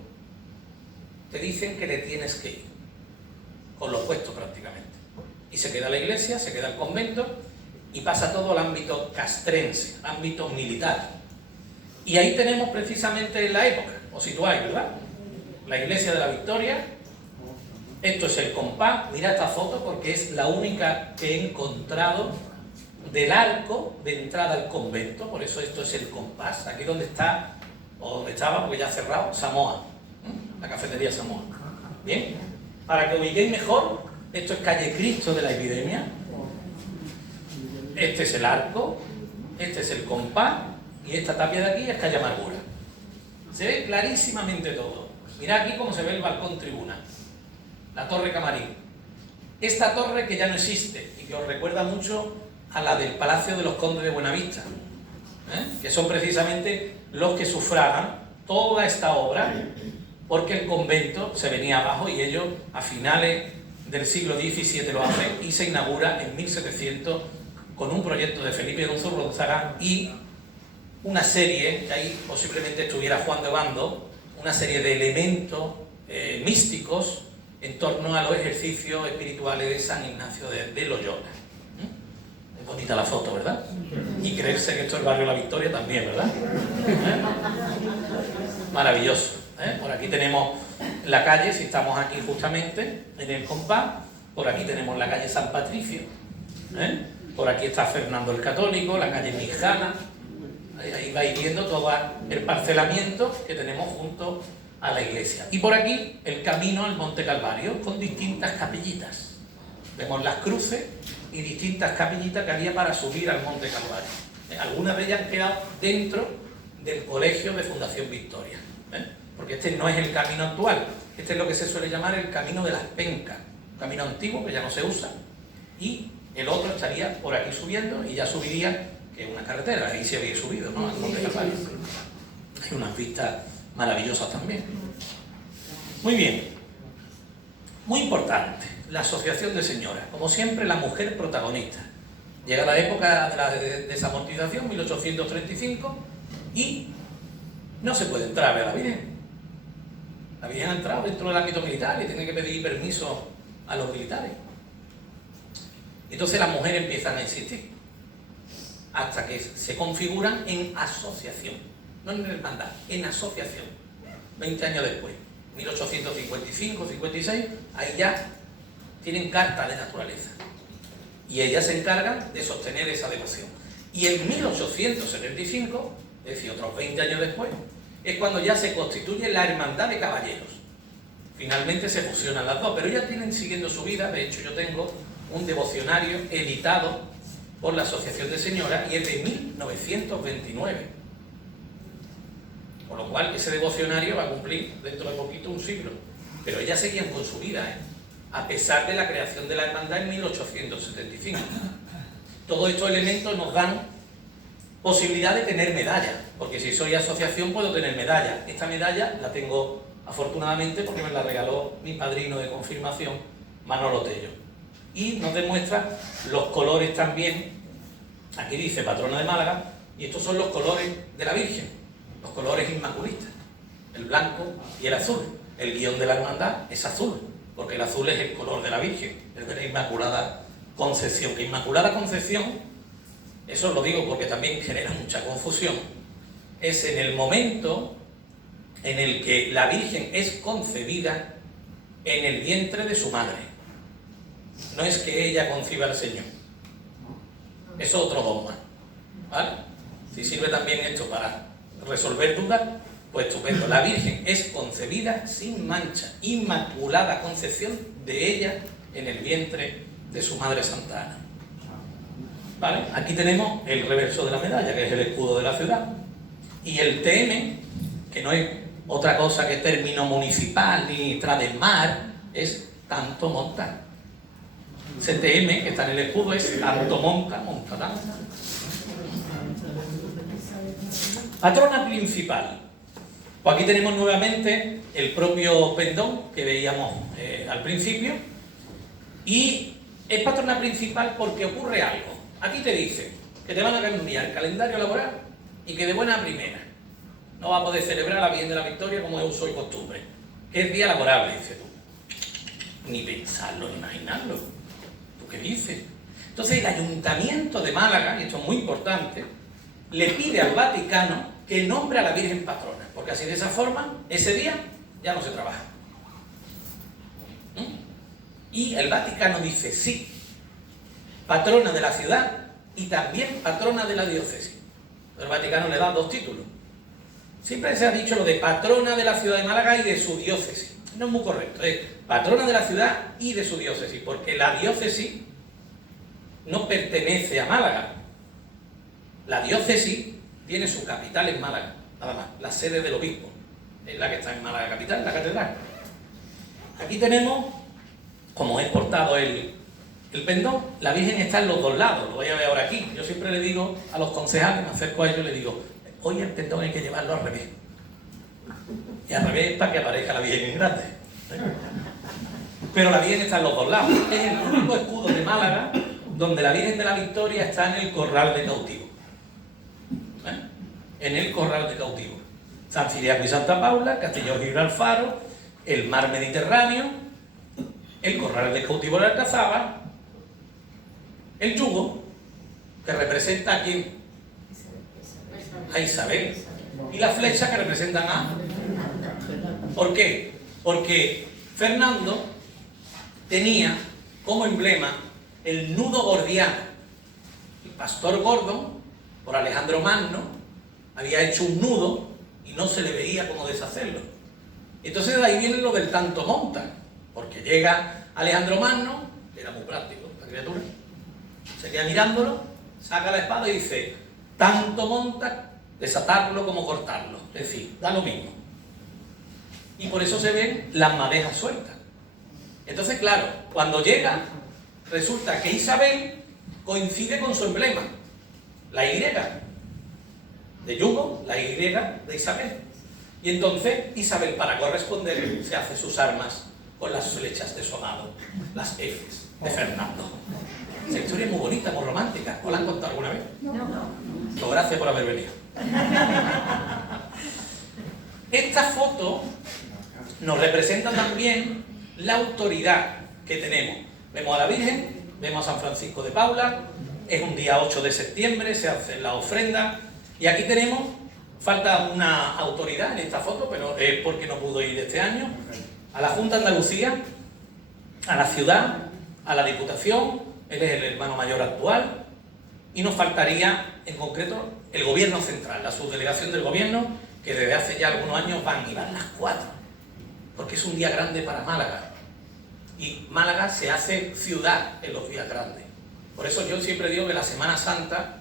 te dicen que te tienes que ir, con lo opuesto prácticamente. Y se queda la iglesia, se queda el convento y pasa todo al ámbito castrense, ámbito militar. Y ahí tenemos precisamente la época, os situáis, ¿verdad? La iglesia de la Victoria, esto es el compás, mira esta foto porque es la única que he encontrado del arco de entrada al convento, por eso esto es el compás, aquí donde está, o donde estaba, porque ya ha cerrado, Samoa, la cafetería Samoa. Bien, para que ubiquéis mejor, esto es calle Cristo de la Epidemia, este es el arco, este es el compás, y esta tapia de aquí es calle Amargura. Se ve clarísimamente todo. Mirad aquí cómo se ve el balcón tribuna, la torre Camarín. Esta torre que ya no existe y que os recuerda mucho a la del Palacio de los Condes de Buenavista, que son precisamente los que sufragan toda esta obra, porque el convento se venía abajo y ellos a finales del siglo XVII lo hacen y se inaugura en 1700 con un proyecto de Felipe Unzurronzaga y una serie, que ahí posiblemente estuviera Juan de Obando, una serie de elementos místicos en torno a los ejercicios espirituales de San Ignacio de Loyola. Es bonita la foto, ¿verdad? Y creerse que esto es el barrio La Victoria también, ¿verdad? Maravilloso. Por aquí tenemos la calle, si estamos aquí justamente en el compás, por aquí tenemos la calle San Patricio, por aquí está Fernando el Católico, la calle Mijana. Ahí vais viendo todo el parcelamiento que tenemos junto a la iglesia. Y por aquí el camino al Monte Calvario con distintas capillitas. Vemos las cruces y distintas capillitas que había para subir al Monte Calvario. Algunas de ellas han quedado dentro del colegio de Fundación Victoria. Porque este no es el camino actual. Este es lo que se suele llamar el camino de las Pencas. Un camino antiguo que ya no se usa. Y el otro estaría por aquí subiendo y ya subiría, que es una carretera, ahí se había subido, ¿no? Al Monte Calvario. Hay unas vistas maravillosas también. Muy bien. Muy importante, la asociación de señoras. Como siempre, la mujer protagonista. Llega la época de la desamortización, 1835, y no se puede entrar a ver a la Virgen. La Virgen ha entrado dentro del ámbito militar y tiene que pedir permiso a los militares. Entonces las mujeres empiezan a insistir, hasta que se configuran en asociación, no en hermandad, en asociación, 20 años después. 1855-56, ahí ya tienen carta de naturaleza. Y ellas se encargan de sostener esa devoción. Y en 1875, es decir, otros 20 años después, es cuando ya se constituye la Hermandad de Caballeros. Finalmente se fusionan las dos, pero ellas tienen siguiendo su vida. De hecho, yo tengo un devocionario editado por la Asociación de Señoras y es de 1929. Con lo cual, ese devocionario va a cumplir dentro de poquito un siglo. Pero ellas seguían con su vida, a pesar de la creación de la hermandad en 1875. Todos estos elementos nos dan posibilidad de tener medallas, porque si soy asociación puedo tener medallas. Esta medalla la tengo afortunadamente porque me la regaló mi padrino de confirmación, Manolo Tello. Y nos demuestra los colores también. Aquí dice patrona de Málaga, y estos son los colores de la Virgen, los colores inmaculistas, el blanco y el azul. El guión de la hermandad es azul, porque el azul es el color de la Virgen, es de la Inmaculada Concepción. Que Inmaculada Concepción, eso lo digo porque también genera mucha confusión, es en el momento en el que la Virgen es concebida en el vientre de su madre. No es que ella conciba al Señor. Eso es otro dogma, ¿vale? Si sirve también esto para resolver dudas, pues estupendo. La Virgen es concebida sin mancha, Inmaculada Concepción de ella en el vientre de su madre Santa Ana. ¿Vale? Aquí tenemos el reverso de la medalla, que es el escudo de la ciudad. Y el TM, que no es otra cosa que término municipal ni Trademar, es tanto monta. Ese TM que está en el escudo es tanto monta, monta tanto. Patrona principal. Pues aquí tenemos nuevamente el propio pendón que veíamos al principio. Y es patrona principal porque ocurre algo. Aquí te dicen que te van a cambiar el calendario laboral y que de buena primera no va a poder celebrar la Virgen de la Victoria como es uso y costumbre, que es día laborable, dices tú. Ni pensarlo, ni imaginarlo. ¿Tú qué dices? Entonces el Ayuntamiento de Málaga, y esto es muy importante, le pide al Vaticano que nombre a la Virgen patrona, porque así de esa forma, ese día ya no se trabaja. Y el Vaticano dice sí, patrona de la ciudad y también patrona de la diócesis. Pero el Vaticano le da dos títulos. Siempre se ha dicho lo de patrona de la ciudad de Málaga y de su diócesis. No es muy correcto, es patrona de la ciudad y de su diócesis, porque la diócesis no pertenece a Málaga. La diócesis tiene su capital en Málaga, nada más, la sede del obispo, es la que está en Málaga capital, la catedral. Aquí tenemos, como he cortado el pendón, la Virgen está en los dos lados, lo voy a ver ahora aquí. Yo siempre le digo a los concejales, me acerco a ellos y le digo, hoy el pendón hay que llevarlo al revés. Y al revés para que aparezca la Virgen en grande. Pero la Virgen está en los dos lados. Es el único escudo de Málaga donde la Virgen de la Victoria está en el corral de cautivo. En el corral de cautivo. San Ciriaco y Santa Paula, Castellón y Gibralfaro, el mar Mediterráneo, el corral de cautivo de Alcazaba, el yugo, que representa a quién? A Isabel. Y la flecha que representan a... ¿Por qué? Porque Fernando tenía como emblema el nudo gordiano. El pastor Gordon, por Alejandro Magno, había hecho un nudo y no se le veía cómo deshacerlo. Entonces de ahí viene lo del tanto monta, porque llega Alejandro Magno, que era muy práctico esta criatura, se queda mirándolo, saca la espada y dice, tanto monta, desatarlo como cortarlo. Es decir, da lo mismo. Y por eso se ven las madejas sueltas. Entonces, claro, cuando llega, resulta que Isabel coincide con su emblema, la Y de yugo, la Y de Isabel. Y entonces Isabel, para corresponder, se hace sus armas con las flechas de su amado, las Fs de Fernando. Esa historia es muy bonita, muy romántica. ¿Os la han contado alguna vez? No. Pues gracias por haber venido. Esta foto nos representa también la autoridad que tenemos. Vemos a la Virgen, vemos a San Francisco de Paula, es un día 8 de septiembre, se hace la ofrenda, y aquí tenemos Falta una autoridad en esta foto, pero es porque no pudo ir este año. A la Junta de Andalucía, a la ciudad, a la Diputación, él es el hermano mayor actual, y nos faltaría, en concreto, el Gobierno Central, la subdelegación del Gobierno, que desde hace ya algunos años van las 4, porque es un día grande para Málaga, y Málaga se hace ciudad en los días grandes. Por eso yo siempre digo que la Semana Santa,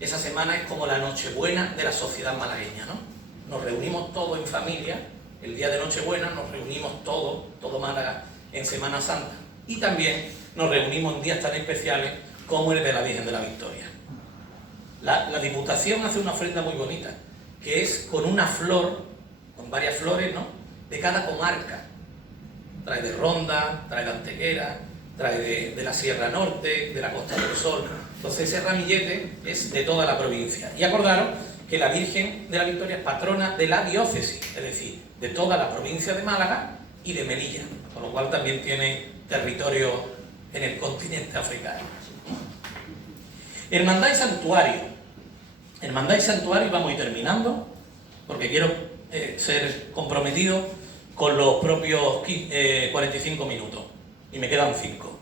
esa semana es como la Nochebuena de la sociedad malagueña, ¿no? Nos reunimos todos en familia, el día de Nochebuena nos reunimos todo Málaga en Semana Santa, y también nos reunimos en días tan especiales como el de la Virgen de la Victoria. La Diputación hace una ofrenda muy bonita, que es con una flor, con varias flores, ¿no?, de cada comarca. Trae de Ronda, trae de Antequera, trae de la Sierra Norte, de la Costa del Sol. Entonces ese ramillete es de toda la provincia. Y acordaros que la Virgen de la Victoria es patrona de la diócesis, es decir, de toda la provincia de Málaga y de Melilla, con lo cual también tiene territorio en el continente africano. Hermandad y santuario. Hermandad y santuario, vamos a ir terminando, porque quiero ser comprometido con los propios 45 minutos, y me quedan 5.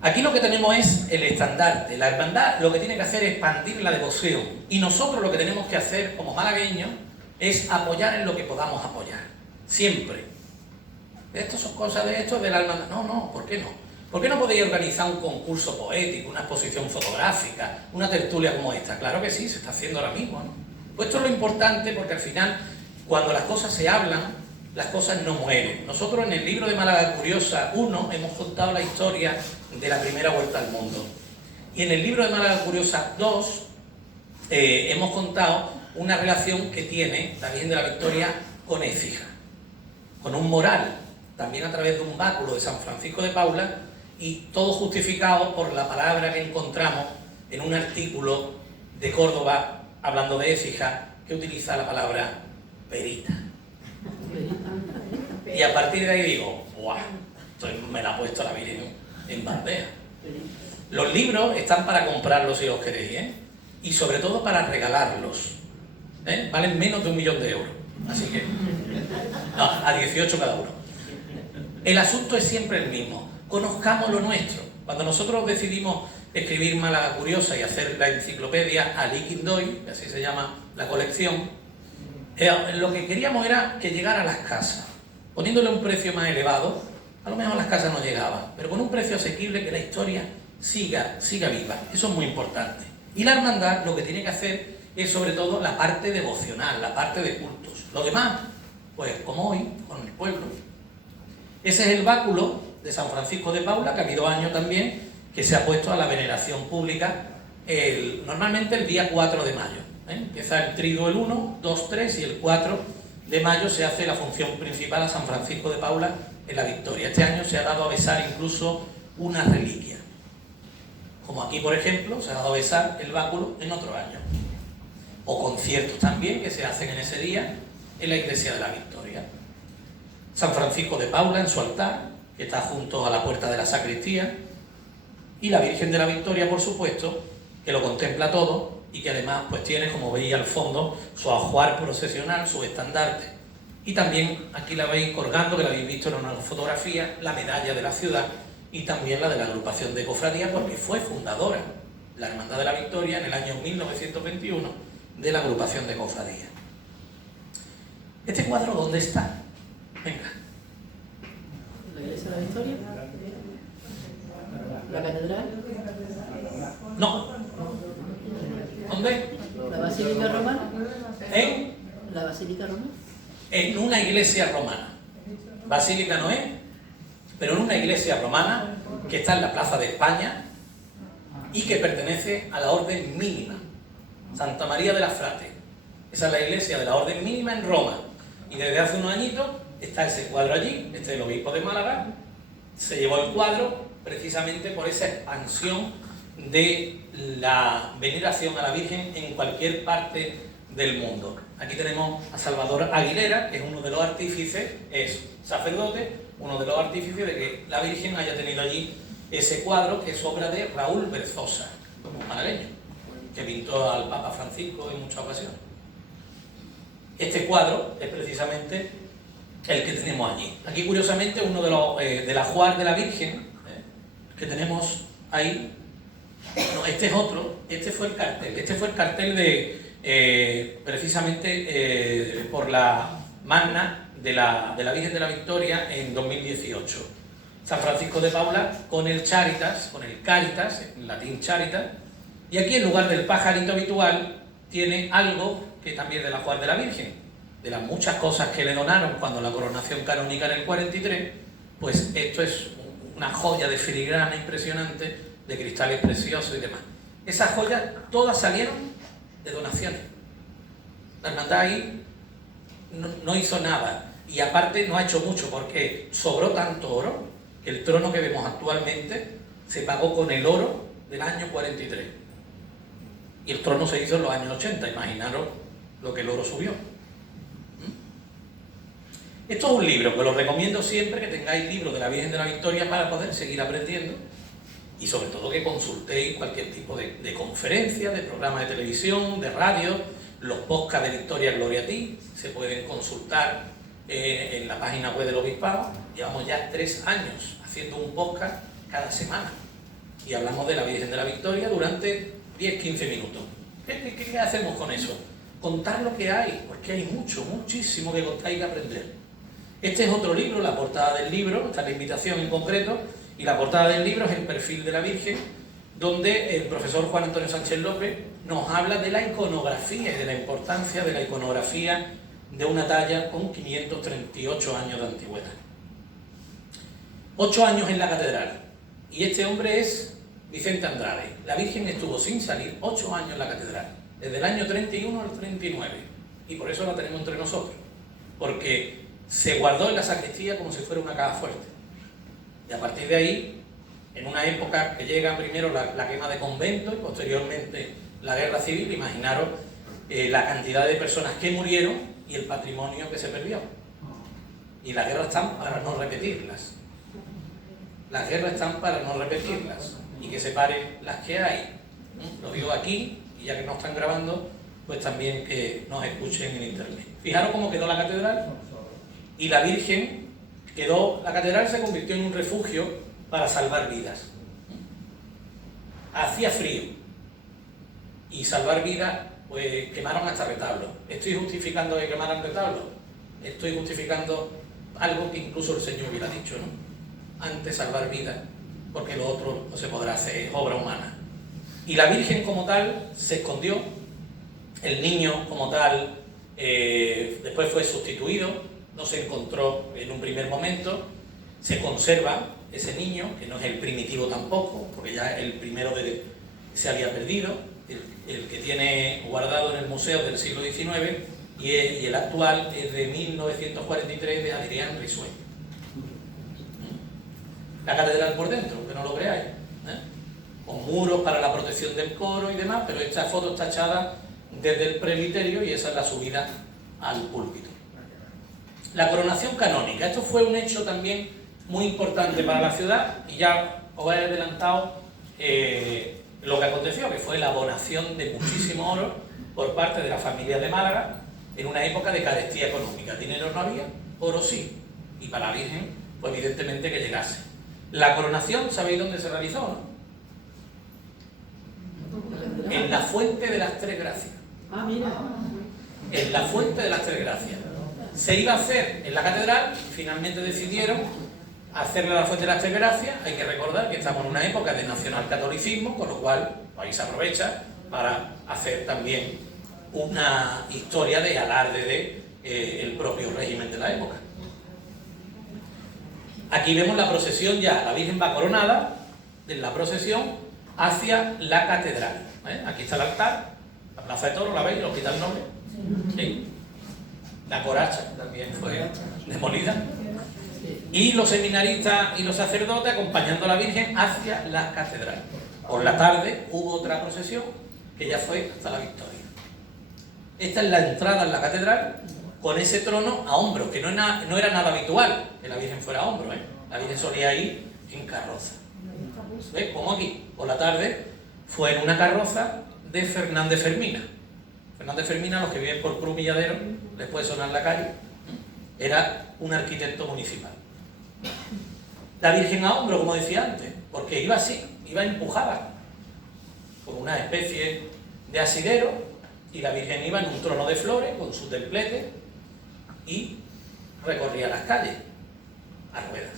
Aquí lo que tenemos es el estandarte. La hermandad lo que tiene que hacer es expandir la devoción, y nosotros lo que tenemos que hacer como malagueños es apoyar en lo que podamos apoyar, siempre. Esto son cosas de la hermandad. No, ¿por qué no? ¿Por qué no podéis organizar un concurso poético, una exposición fotográfica, una tertulia como esta? Claro que sí, se está haciendo ahora mismo, ¿no? Pues esto es lo importante, porque al final, cuando las cosas se hablan, las cosas no mueren. Nosotros en el libro de Málaga Curiosa 1 hemos contado la historia de la primera vuelta al mundo. Y en el libro de Málaga Curiosa 2 hemos contado una relación que tiene la Virgen de la Victoria con Écija, con un moral, también a través de un báculo de San Francisco de Paula, y todo justificado por la palabra que encontramos en un artículo de Córdoba hablando de Écija, que utiliza la palabra perita. Y a partir de ahí digo, ¡guau! Me la ha puesto la Virgen en bandeja. Los libros están para comprarlos si los queréis, ¿eh? Y sobre todo para regalarlos, ¿eh? Valen menos de 1 millón de euros, así que no, a 18 cada uno. El asunto es siempre el mismo: conozcamos lo nuestro. Cuando nosotros decidimos escribir Málaga Curiosa y hacer la enciclopedia Aliquindoy, que así se llama la colección, lo que queríamos era que llegara a las casas, poniéndole un precio más elevado. A lo mejor las casas no llegaban, pero con un precio asequible, que la historia siga viva. Eso es muy importante. Y la hermandad lo que tiene que hacer es sobre todo la parte devocional, la parte de cultos. Lo demás, pues como hoy, con el pueblo. Ese es el báculo de San Francisco de Paula, que ha habido años también que se ha puesto a la veneración pública normalmente el día 4 de mayo. Empieza el triduo el 1, 2, 3 y el 4 de mayo se hace la función principal a San Francisco de Paula en la Victoria. Este año se ha dado a besar incluso una reliquia, como aquí por ejemplo se ha dado a besar el báculo en otro año, o conciertos también que se hacen en ese día en la iglesia de la Victoria. San Francisco de Paula en su altar, que está junto a la puerta de la sacristía, y la Virgen de la Victoria, por supuesto, que lo contempla todo y que además pues tiene, como veis al fondo, su ajuar procesional, su estandarte. Y también aquí la veis colgando, que la habéis visto en una fotografía, la medalla de la ciudad y también la de la agrupación de cofradía, porque fue fundadora la Hermandad de la Victoria en el año 1921 de la agrupación de cofradía. ¿Este cuadro dónde está? Venga. ¿La iglesia de la Victoria? ¿La catedral? No. ¿Dónde? ¿La basílica romana? ¿En? ¿La basílica romana? En una iglesia romana. Basílica no es, pero en una iglesia romana que está en la Plaza de España y que pertenece a la Orden Mínima, Santa María de las Frates. Esa es la iglesia de la Orden Mínima en Roma. Y desde hace unos añitos está ese cuadro allí, este es el obispo de Málaga. Se llevó el cuadro precisamente por esa expansión de la veneración a la Virgen en cualquier parte del mundo. Aquí tenemos a Salvador Aguilera, que es uno de los artífices, es sacerdote, uno de los artífices de que la Virgen haya tenido allí ese cuadro, que es obra de Raúl Berzosa, un malagueño, que pintó al Papa Francisco en muchas ocasiones. Este cuadro es precisamente el que tenemos allí. Aquí, curiosamente, uno de los del ajuar de la Virgen, que tenemos ahí. No, este es otro, este fue el cartel de, precisamente por la Magna de la Virgen de la Victoria en 2018. San Francisco de Paula con el Charitas, con el Caritas, en latín Charitas, y aquí en lugar del pajarito habitual tiene algo que también es del ajuar de la Virgen. De las muchas cosas que le donaron cuando la coronación canónica en el 43, pues esto es una joya de filigrana impresionante, de cristales preciosos y demás. Esas joyas todas salieron de donaciones. La hermandad ahí no hizo nada, y aparte no ha hecho mucho porque sobró tanto oro que el trono que vemos actualmente se pagó con el oro del año 43. Y el trono se hizo en los años 80, imaginaros lo que el oro subió. Esto es un libro, que lo recomiendo siempre, que tengáis libros de la Virgen de la Victoria para poder seguir aprendiendo, y sobre todo que consultéis cualquier tipo de conferencia, de programa de televisión, de radio. Los podcasts de Victoria Gloria a Ti se pueden consultar en la página web del Obispado. Llevamos ya 3 años haciendo un podcast cada semana y hablamos de la Virgen de la Victoria durante 10-15 minutos. ¿Qué hacemos con eso? Contar lo que hay, porque hay muchísimo que contar y que aprender. Este es otro libro, la portada del libro, esta es la invitación en concreto, y la portada del libro es el perfil de la Virgen, donde el profesor Juan Antonio Sánchez López nos habla de la iconografía y de la importancia de la iconografía de una talla con 538 años de antigüedad. 8 años en la catedral, y este hombre es Vicente Andrade. La Virgen estuvo sin salir 8 años en la catedral, desde el año 31 al 39, y por eso la tenemos entre nosotros, porque se guardó en la sacristía como si fuera una caja fuerte. Y a partir de ahí, en una época que llega primero la quema de conventos y posteriormente la guerra civil, imaginaros la cantidad de personas que murieron y el patrimonio que se perdió. Y las guerras están para no repetirlas. Las guerras están para no repetirlas y que se paren las que hay. Lo digo aquí, y ya que no están grabando, pues también que nos escuchen en internet. Fijaros cómo quedó la catedral. Y la Virgen la catedral se convirtió en un refugio para salvar vidas. Hacía frío y salvar vidas, pues quemaron hasta retablos. ¿Estoy justificando que quemaran retablos? Estoy justificando algo que incluso el Señor hubiera dicho, ¿no? Antes salvar vidas, porque lo otro no se podrá hacer, es obra humana. Y la Virgen como tal se escondió, el niño como tal después fue sustituido, no se encontró en un primer momento, se conserva ese niño, que no es el primitivo tampoco, porque ya el primero se había perdido, el que tiene guardado en el museo del siglo XIX, y el actual es de 1943 de Adrián Risué. La catedral por dentro, que no lo creáis, con muros para la protección del coro y demás, pero esta foto está echada desde el presbiterio y esa es la subida al púlpito. La coronación canónica, esto fue un hecho también muy importante para la ciudad, y ya os he adelantado lo que aconteció, que fue la donación de muchísimo oro por parte de la familia de Málaga en una época de carestía económica. Dinero no había, oro sí, y para la Virgen, pues evidentemente que llegase. La coronación, ¿sabéis dónde se realizó, no? En la Fuente de las Tres Gracias. Ah, mira. En la Fuente de las Tres Gracias. Se iba a hacer en la catedral, finalmente decidieron hacerle a la Fuente de las Tres Gracias. Hay que recordar que estamos en una época de nacionalcatolicismo, con lo cual ahí se aprovecha para hacer también una historia de alarde del propio régimen de la época. Aquí vemos la procesión ya, la Virgen va coronada en la procesión hacia la catedral. Aquí está el altar, la plaza de toros, ¿la veis? ¿Lo quita el nombre? ¿Sí? La coracha también fue demolida. Y los seminaristas y los sacerdotes acompañando a la Virgen hacia la catedral. Por la tarde hubo otra procesión que ya fue hasta la Victoria. Esta es la entrada en la catedral con ese trono a hombros, que no era nada habitual que la Virgen fuera a hombros. La Virgen solía ir en carroza. ¿Ves? Como aquí, por la tarde fue en una carroza de Fernández Fermina. Fernández Fermina, los que viven por Cruz Milladero, les puede sonar la calle, era un arquitecto municipal. La Virgen a hombro, como decía antes, porque iba así, iba empujada por una especie de asidero, y la Virgen iba en un trono de flores con su templete y recorría las calles a ruedas,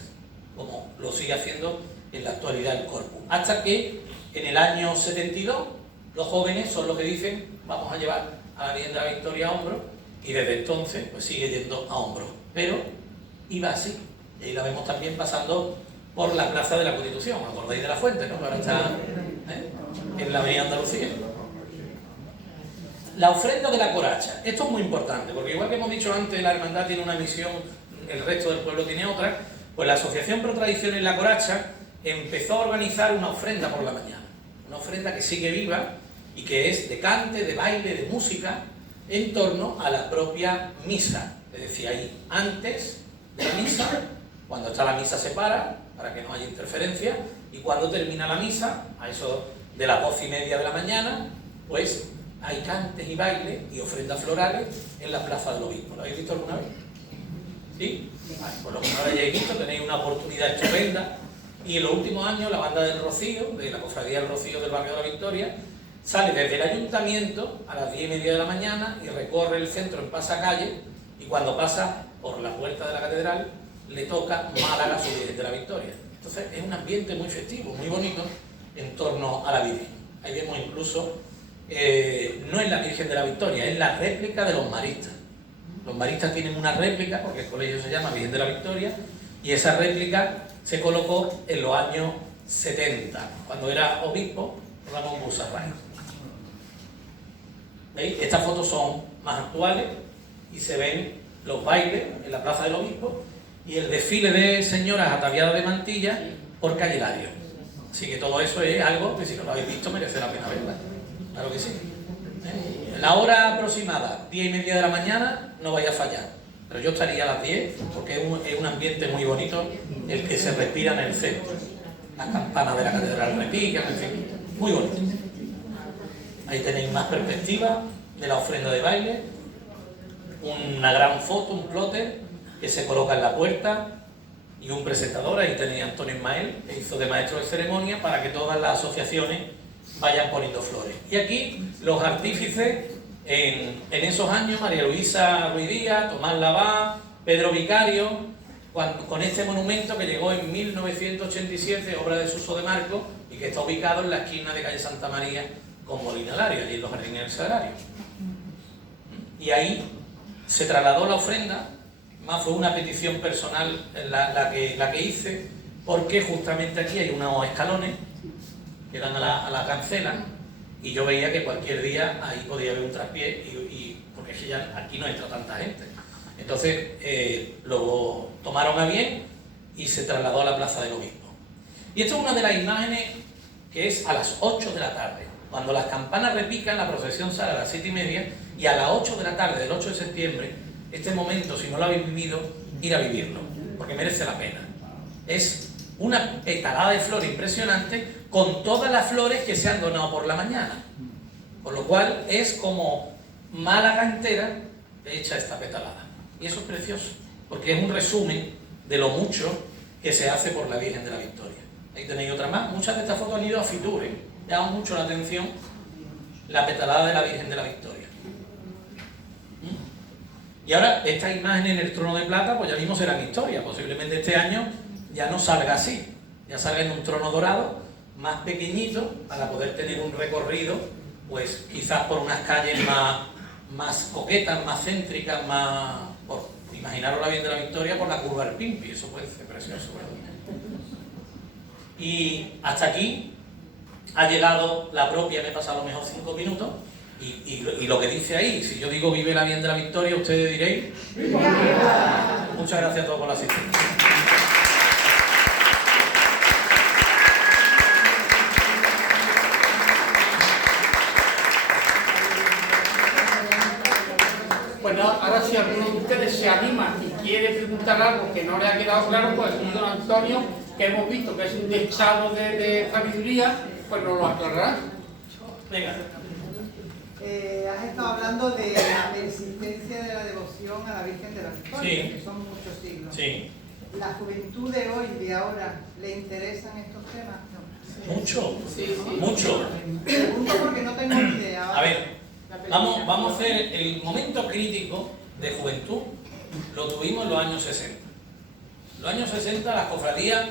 como lo sigue haciendo en la actualidad el Corpus. Hasta que en el año 72 los jóvenes son los que dicen vamos a llevar a la Virgen de la Victoria a hombro, y desde entonces pues sigue yendo a hombro, pero iba así. Y ahí la vemos también pasando por la Plaza de la Constitución, ¿os acordáis de la fuente, no? Que ahora está en la Avenida Andalucía. La ofrenda de la coracha. Esto es muy importante, porque igual que hemos dicho antes, la hermandad tiene una misión, el resto del pueblo tiene otra, pues la Asociación Pro Tradiciones La Coracha empezó a organizar una ofrenda por la mañana. Una ofrenda que sigue viva y que es de cante, de baile, de música, en torno a la propia misa. Es decir, ahí antes de la misa, cuando está la misa se para que no haya interferencia, y cuando termina la misa, a eso de las 12:30 de la mañana, pues hay cantes y bailes y ofrendas florales en la Plaza del Obispo. ¿Lo habéis visto alguna vez? ¿Sí? Vale, por lo que no lo hayáis visto, tenéis una oportunidad estupenda. Y en los últimos años la banda del Rocío, de la Cofradía del Rocío del barrio de la Victoria, sale desde el ayuntamiento a las 10:30 de la mañana y recorre el centro en pasacalle, y cuando pasa por la puerta de la catedral le toca Málaga su Virgen de la Victoria. Entonces es un ambiente muy festivo, muy bonito en torno a la Virgen. Ahí vemos incluso, no es la Virgen de la Victoria, es la réplica de los maristas. Los maristas tienen una réplica, porque el colegio se llama Virgen de la Victoria, y esa réplica se colocó en los años 70, cuando era obispo Ramón Busarray. ¿Veis? Estas fotos son más actuales y se ven los bailes en la Plaza del Obispo y el desfile de señoras ataviadas de mantilla por Calle Lario. Así que todo eso es algo que si no lo habéis visto merece la pena verla. Claro que sí. La hora aproximada, 10:30 de la mañana, no vaya a fallar. Pero yo estaría a las 10 porque es un ambiente muy bonito el que se respira en el centro. Las campanas de la catedral repican, en fin, muy bonito. Ahí tenéis más perspectiva de la ofrenda de baile, una gran foto, un plotter que se coloca en la puerta y un presentador. Ahí tenéis a Antonio Ismael, que hizo de maestro de ceremonia para que todas las asociaciones vayan poniendo flores. Y aquí los artífices en esos años, María Luisa Ruiz Díaz, Tomás Lavá, Pedro Vicario, con este monumento que llegó en 1987, obra de Suso de Marco, y que está ubicado en la esquina de calle Santa María con Molina Lario, allí en los Jardines del Sagrario. Y ahí se trasladó la ofrenda, más fue una petición personal la que hice, porque justamente aquí hay unos escalones que dan a la cancela, y yo veía que cualquier día ahí podía haber un traspié, porque es que ya aquí no entra tanta gente. Entonces lo tomaron a bien y se trasladó a la Plaza del Obispo. Y esta es una de las imágenes que es a las 8 de la tarde. Cuando las campanas repican, la procesión sale a las 7:30, y a las 8 de la tarde del 8 de septiembre, este momento, si no lo habéis vivido, ir a vivirlo, porque merece la pena. Es una petalada de flores impresionante, con todas las flores que se han donado por la mañana. Con lo cual es como Málaga entera hecha esta petalada. Y eso es precioso, porque es un resumen de lo mucho que se hace por la Virgen de la Victoria. Ahí tenéis otra más. Muchas de estas fotos han ido a Fitur, llama mucho la atención la petalada de la Virgen de la Victoria. Y ahora, esta imagen en el trono de plata, pues ya mismo serán historia. Posiblemente este año ya no salga así, ya salga en un trono dorado, más pequeñito, para poder tener un recorrido, pues quizás por unas calles más coquetas, más céntricas, imaginaros la Virgen de la Victoria por la curva del Pimpi, eso puede ser precioso, ¿verdad? Y hasta aquí ha llegado la propia, me he pasado a lo mejor 5 minutos, y lo que dice ahí, si yo digo vive la Virgen de la Victoria, ustedes diréis ¡viva! Muchas gracias a todos por la asistencia. Bueno, ahora si alguno de ustedes se anima y quiere preguntar algo que no le ha quedado claro, pues el don Antonio, que hemos visto que es un dechado de sabiduría, pues nos lo aclarará. Venga. Has estado hablando de la persistencia de la devoción a la Virgen de la Victoria, Sí. que son muchos siglos. Sí, ¿La juventud de hoy, de ahora, le interesan estos temas? No. mucho, Sí, sí. mucho. Pregunto porque no tengo ni idea. A ver, vamos a hacer el momento crítico de juventud, lo tuvimos en los años 60. En los años 60 las cofradías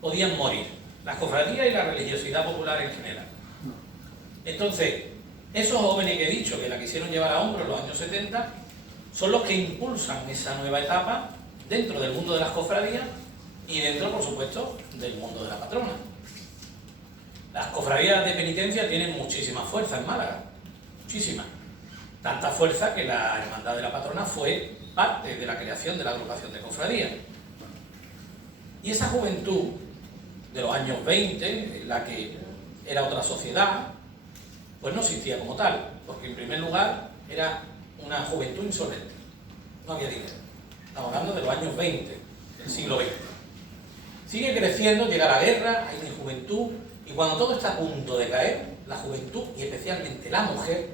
podían morir, las cofradías y la religiosidad popular en general. Entonces, esos jóvenes que he dicho que la quisieron llevar a hombro en los años 70 son los que impulsan esa nueva etapa dentro del mundo de las cofradías y dentro, por supuesto, del mundo de la patrona. Las cofradías de penitencia tienen muchísima fuerza en Málaga, muchísima. Tanta fuerza que la Hermandad de la Patrona fue parte de la creación de la agrupación de cofradías. Y esa juventud de los años 20, en la que era otra sociedad, pues no existía como tal, porque en primer lugar era una juventud insolente, no había dinero. Estamos hablando de los años 20, del siglo XX. Sigue creciendo, llega la guerra, hay una juventud, y cuando todo está a punto de caer, la juventud, y especialmente la mujer,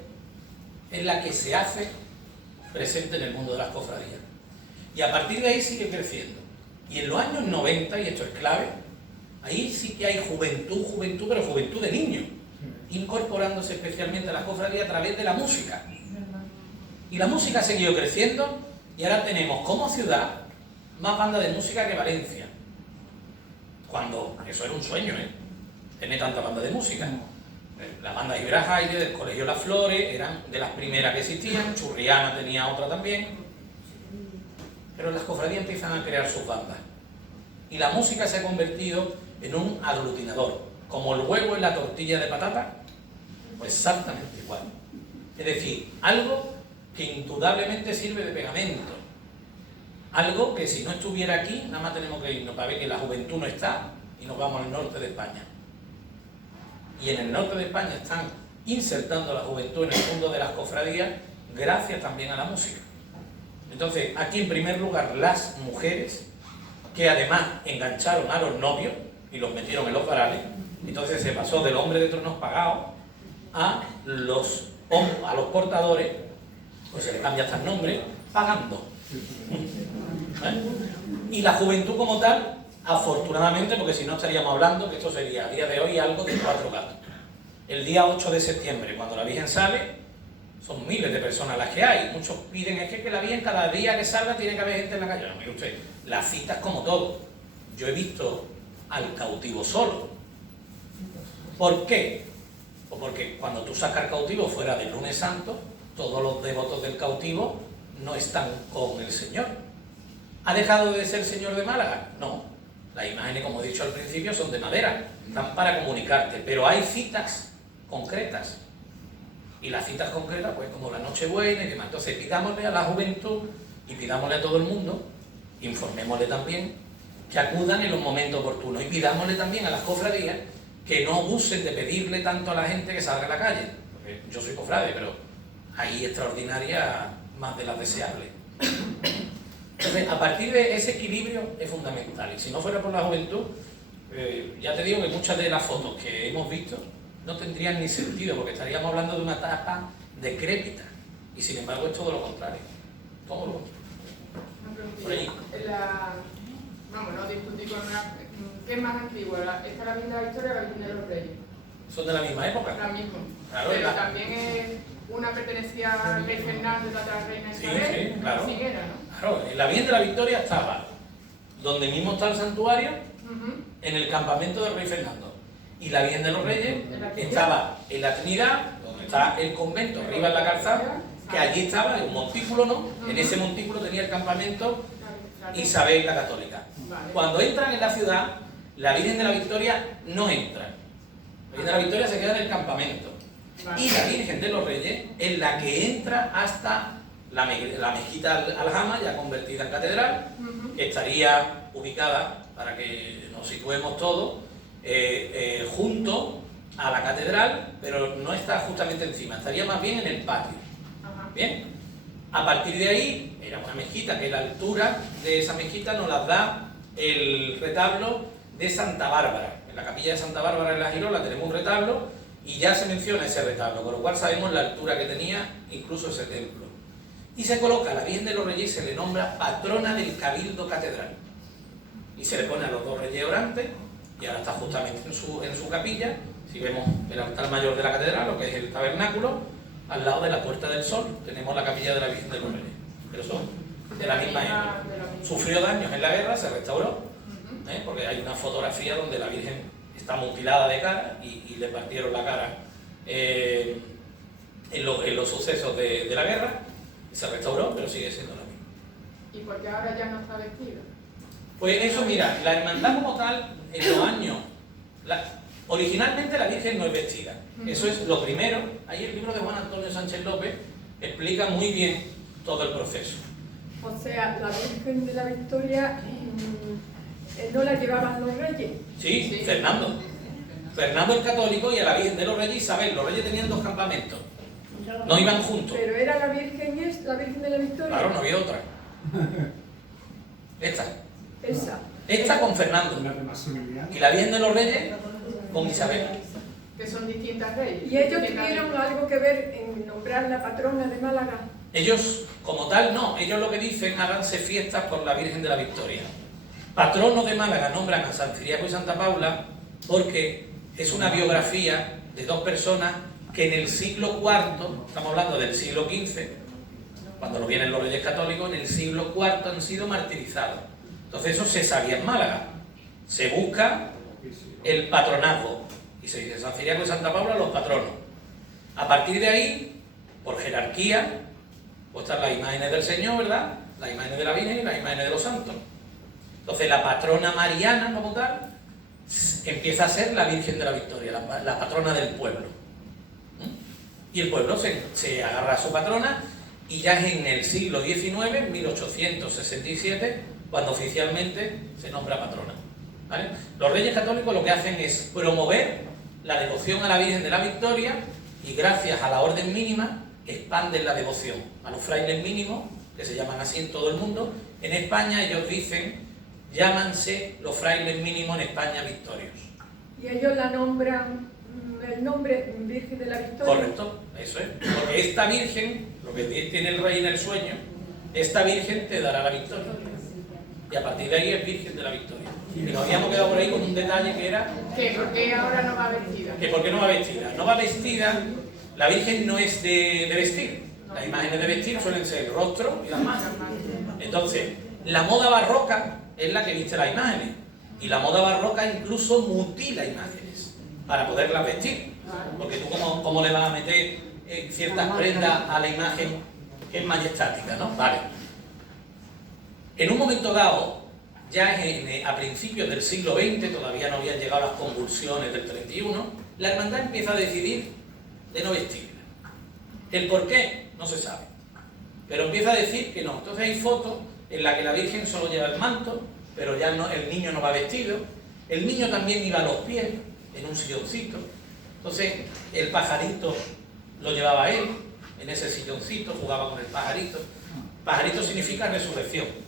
es la que se hace presente en el mundo de las cofradías. Y a partir de ahí sigue creciendo. Y en los años 90, y esto es clave, ahí sí que hay juventud, pero juventud de niños, incorporándose especialmente a las cofradías a través de la música. Y la música ha seguido creciendo, y ahora tenemos como ciudad más bandas de música que Valencia. Cuando eso era un sueño, tener tanta banda de música. La banda Ibrajaire del Colegio Las Flores eran de las primeras que existían, Churriana tenía otra también. Pero las cofradías empiezan a crear sus bandas. Y la música se ha convertido en un aglutinador. Como el huevo en la tortilla de patata, pues exactamente igual. Es decir, algo que indudablemente sirve de pegamento. Algo que si no estuviera aquí, nada más tenemos que irnos para ver que la juventud no está y nos vamos al norte de España. Y en el norte de España están insertando la juventud en el mundo de las cofradías gracias también a la música. Entonces, aquí en primer lugar las mujeres, que además engancharon a los novios y los metieron en los varales. Entonces se pasó del hombre de tronos pagados a los portadores, pues se le cambia hasta el nombre, pagando. Y la juventud como tal, afortunadamente, porque si no estaríamos hablando que esto sería a día de hoy algo de 4 gatos. El día 8 de septiembre, cuando la Virgen sale, son miles de personas las que hay. Muchos piden, es que la Virgen cada día que salga tiene que haber gente en la calle. No, mire usted, las citas como todo. Yo he visto al cautivo solo. ¿Por qué? Pues porque cuando tú sacas al cautivo fuera del lunes santo, todos los devotos del cautivo no están con el Señor. ¿Ha dejado de ser Señor de Málaga? No. Las imágenes, como he dicho al principio, son de madera, están para comunicarte, pero hay citas concretas. Y las citas concretas, pues como la Nochebuena y demás. Entonces pidámosle a la juventud y pidámosle a todo el mundo, informémosle también, que acudan en los momentos oportunos. Y pidámosle también a las cofradías que no abusen de pedirle tanto a la gente que salga a la calle. Porque yo soy cofrade, pero hay extraordinarias más de las deseables. Entonces, a partir de ese equilibrio es fundamental. Y si no fuera por la juventud, ya te digo que muchas de las fotos que hemos visto no tendrían ni sentido, porque estaríamos hablando de una etapa decrépita. Y sin embargo es todo lo contrario. Todo lo contrario. Por allí. Vamos, no discutir con una... ¿Qué es más antigua? ¿Esta es la Virgen de la Victoria o la Virgen de los Reyes? Son de la misma época. La misma. Claro, pero también es... Una pertenecía al rey Fernando y la otra reina Isabel. Sí, claro. Así era, ¿no? Claro, en la Virgen de la Victoria estaba donde mismo está el santuario, en el campamento del rey Fernando. Y la Virgen de los Reyes estaba en la Trinidad, donde está el convento, arriba en la calzada, que allí estaba, en un montículo, ¿no? En ese montículo tenía el campamento Isabel la Católica. Cuando entran en la ciudad, la Virgen de la Victoria no entra. La Virgen de la Victoria se queda en el campamento. Y la Virgen de los Reyes es la que entra hasta la mezquita Aljama, ya convertida en catedral, que estaría ubicada, para que nos situemos todos, junto a la catedral, pero no está justamente encima, estaría más bien en el patio. Bien, a partir de ahí, era una mezquita, que la altura de esa mezquita nos la da el retablo de Santa Bárbara. En la capilla de Santa Bárbara en la Girola tenemos un retablo y ya se menciona ese retablo, con lo cual sabemos la altura que tenía incluso ese templo. Y se coloca a la Virgen de los Reyes y se le nombra patrona del Cabildo Catedral. Y se le pone a los dos reyes orantes, y ahora está justamente en su capilla. Si vemos el altar mayor de la catedral, lo que es el tabernáculo, al lado de la Puerta del Sol tenemos la capilla de la Virgen de los Reyes, pero son de la misma época. Sufrió daños en la guerra, se restauró, porque hay una fotografía donde la Virgen está mutilada de cara y le partieron la cara en los sucesos de la guerra, y se restauró, pero sigue siendo la misma. ¿Y por qué ahora ya no está vestida? Pues eso, mira, la hermandad como tal, en los años... Originalmente la Virgen no es vestida, eso es lo primero. Ahí el libro de Juan Antonio Sánchez López explica muy bien todo el proceso. O sea, la Virgen de la Victoria no la llevaban los reyes. Sí, Fernando. Fernando el católico y a la Virgen de los Reyes Isabel. Los reyes tenían dos campamentos, no iban juntos. Pero era la Virgen la Virgen de la Victoria. Claro, no había otra. Esa. Esta con Fernando. Y la Virgen de los Reyes con Isabel. Que son distintas reyes. ¿Y ellos tuvieron algo que ver en nombrar la patrona de Málaga? Ellos, como tal, no. Ellos lo que dicen, háganse fiestas por la Virgen de la Victoria. Patronos de Málaga nombran a San Ciriaco y Santa Paula porque es una biografía de dos personas que en el siglo IV, estamos hablando del siglo XV, cuando lo vienen los reyes católicos, en el siglo IV han sido martirizados. Entonces eso se sabía en Málaga. Se busca el patronazgo y se dice San Ciriaco y Santa Paula los patronos. A partir de ahí, por jerarquía, pues están las imágenes del Señor, ¿verdad? Las imágenes de la Virgen y las imágenes de los santos. Entonces la patrona mariana, como tal, empieza a ser la Virgen de la Victoria, la patrona del pueblo. Y el pueblo se agarra a su patrona, y ya es en el siglo XIX, en 1867, cuando oficialmente se nombra patrona. ¿Vale? Los reyes católicos lo que hacen es promover la devoción a la Virgen de la Victoria, y gracias a la orden mínima expanden la devoción a los frailes mínimos, que se llaman así en todo el mundo. En España ellos dicen, llámanse los frailes mínimos en España victorios. Y ellos la nombran el nombre Virgen de la Victoria. Correcto, eso es. Porque esta Virgen, lo que tiene el rey en el sueño, esta Virgen te dará la victoria. Y a partir de ahí es Virgen de la Victoria. Y nos habíamos quedado por ahí con un detalle que era... ¿Qué? ¿Por qué ahora no va vestida? Que ¿por qué no va vestida? No va vestida, la Virgen no es de vestir. Las imágenes de vestir suelen ser el rostro y las manos. Entonces, la moda barroca es la que viste las imágenes. Y la moda barroca incluso mutila imágenes para poderlas vestir. Porque tú cómo le vas a meter ciertas prendas a la imagen que es majestática, ¿no? Vale. En un momento dado, ya a principios del siglo XX, todavía no habían llegado las convulsiones del 31, la hermandad empieza a decidir de no vestirla. El por qué no se sabe, pero empieza a decir que no. Entonces hay fotos en las que la Virgen solo lleva el manto, pero ya no, el niño no va vestido. El niño también iba a los pies, en un silloncito. Entonces el pajarito lo llevaba él, en ese silloncito, jugaba con el pajarito. Pajarito significa resurrección.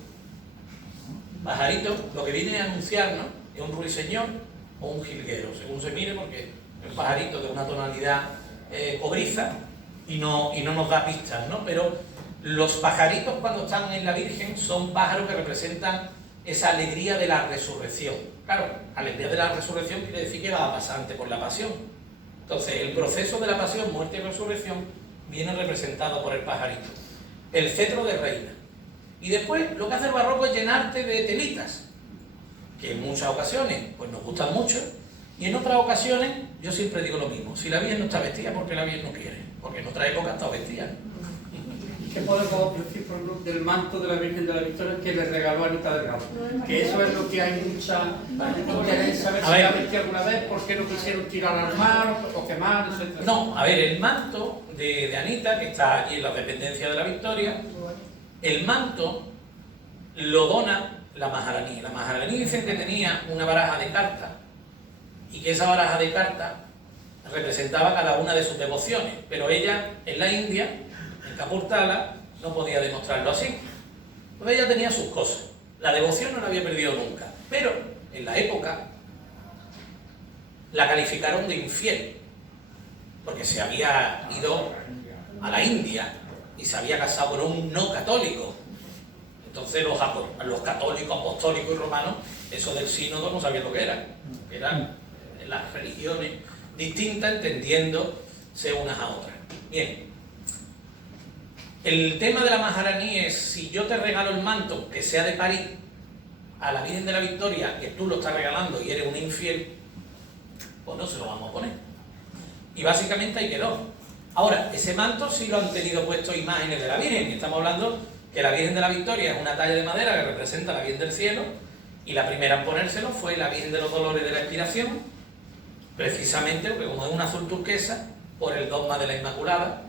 Pajarito lo que viene a anunciarnos es un ruiseñor o un jilguero, según se mire, porque es un pajarito de una tonalidad cobriza y no nos da pistas, ¿no? Pero los pajaritos cuando están en la Virgen son pájaros que representan esa alegría de la resurrección. Claro, alegría de la resurrección quiere decir que va a pasar antes por la pasión. Entonces el proceso de la pasión, muerte y resurrección viene representado por el pajarito. El cetro de reina. Y después lo que hace el barroco es llenarte de telitas, que en muchas ocasiones pues nos gustan mucho, y en otras ocasiones yo siempre digo lo mismo: si la Virgen no está vestida, ¿por qué la Virgen no quiere? Porque en otra época ha estado vestida. ¿Qué podemos decir, por ejemplo, del manto de la Virgen de la Victoria que le regaló a Anita Delgado? Que eso es lo que hay mucha interés en saber si la vestía alguna vez, por qué no quisieron tirar al mar o quemar, etc. No, a ver, el manto de Anita, que está allí en la dependencia de la Victoria, el manto lo dona la Maharaní. La Maharaní dicen que tenía una baraja de cartas y que esa baraja de cartas representaba cada una de sus devociones, pero ella en la India, en Kapurthala, no podía demostrarlo así. Pues ella tenía sus cosas. La devoción no la había perdido nunca, pero en la época la calificaron de infiel porque se había ido a la India y se había casado con un no católico. Entonces los católicos, apostólicos y romanos, eso del sínodo no sabían lo que eran las religiones distintas, entendiéndose unas a otras. Bien, el tema de la Maharaní es, si yo te regalo el manto que sea de París a la Virgen de la Victoria, que tú lo estás regalando y eres un infiel, pues no se lo vamos a poner. Y básicamente ahí quedó. Ahora, ese manto sí lo han tenido puesto imágenes de la Virgen, y estamos hablando que la Virgen de la Victoria es una talla de madera que representa a la Virgen del Cielo, y la primera en ponérselo fue la Virgen de los Dolores de la Expiración, precisamente porque como es un azul turquesa, por el dogma de la Inmaculada,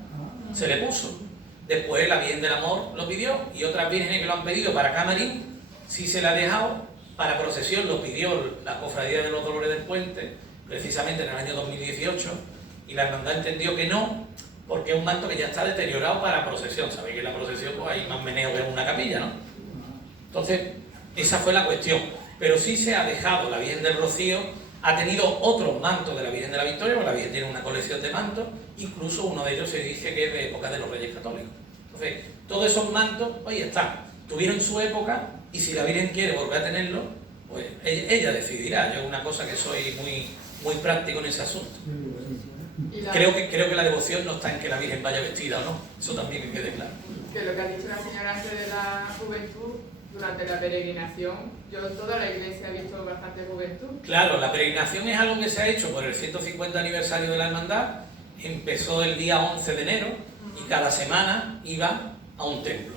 se le puso. Después la Virgen del Amor lo pidió, y otras vírgenes que lo han pedido para camarín, sí se la ha dejado, para procesión lo pidió la Cofradía de los Dolores del Puente, precisamente en el año 2018, y la hermandad entendió que no, porque es un manto que ya está deteriorado para procesión. Sabéis que en la procesión pues, hay más meneo que en una capilla, ¿no? Entonces, esa fue la cuestión. Pero sí se ha dejado, la Virgen del Rocío ha tenido otros mantos de la Virgen de la Victoria, porque la Virgen tiene una colección de mantos, incluso uno de ellos se dice que es de época de los Reyes Católicos. Entonces, todos esos mantos, oye, están, tuvieron su época, y si la Virgen quiere volver a tenerlo, pues ella decidirá. Yo es una cosa que soy muy práctico en ese asunto. Creo que la devoción no está en que la Virgen vaya vestida o no, eso también que quede claro. Que lo que ha dicho la señora antes de la juventud, durante la peregrinación, yo en toda la iglesia he visto bastante juventud. Claro, la peregrinación es algo que se ha hecho por el 150 aniversario de la hermandad, empezó el día 11 de enero y cada semana iba a un templo.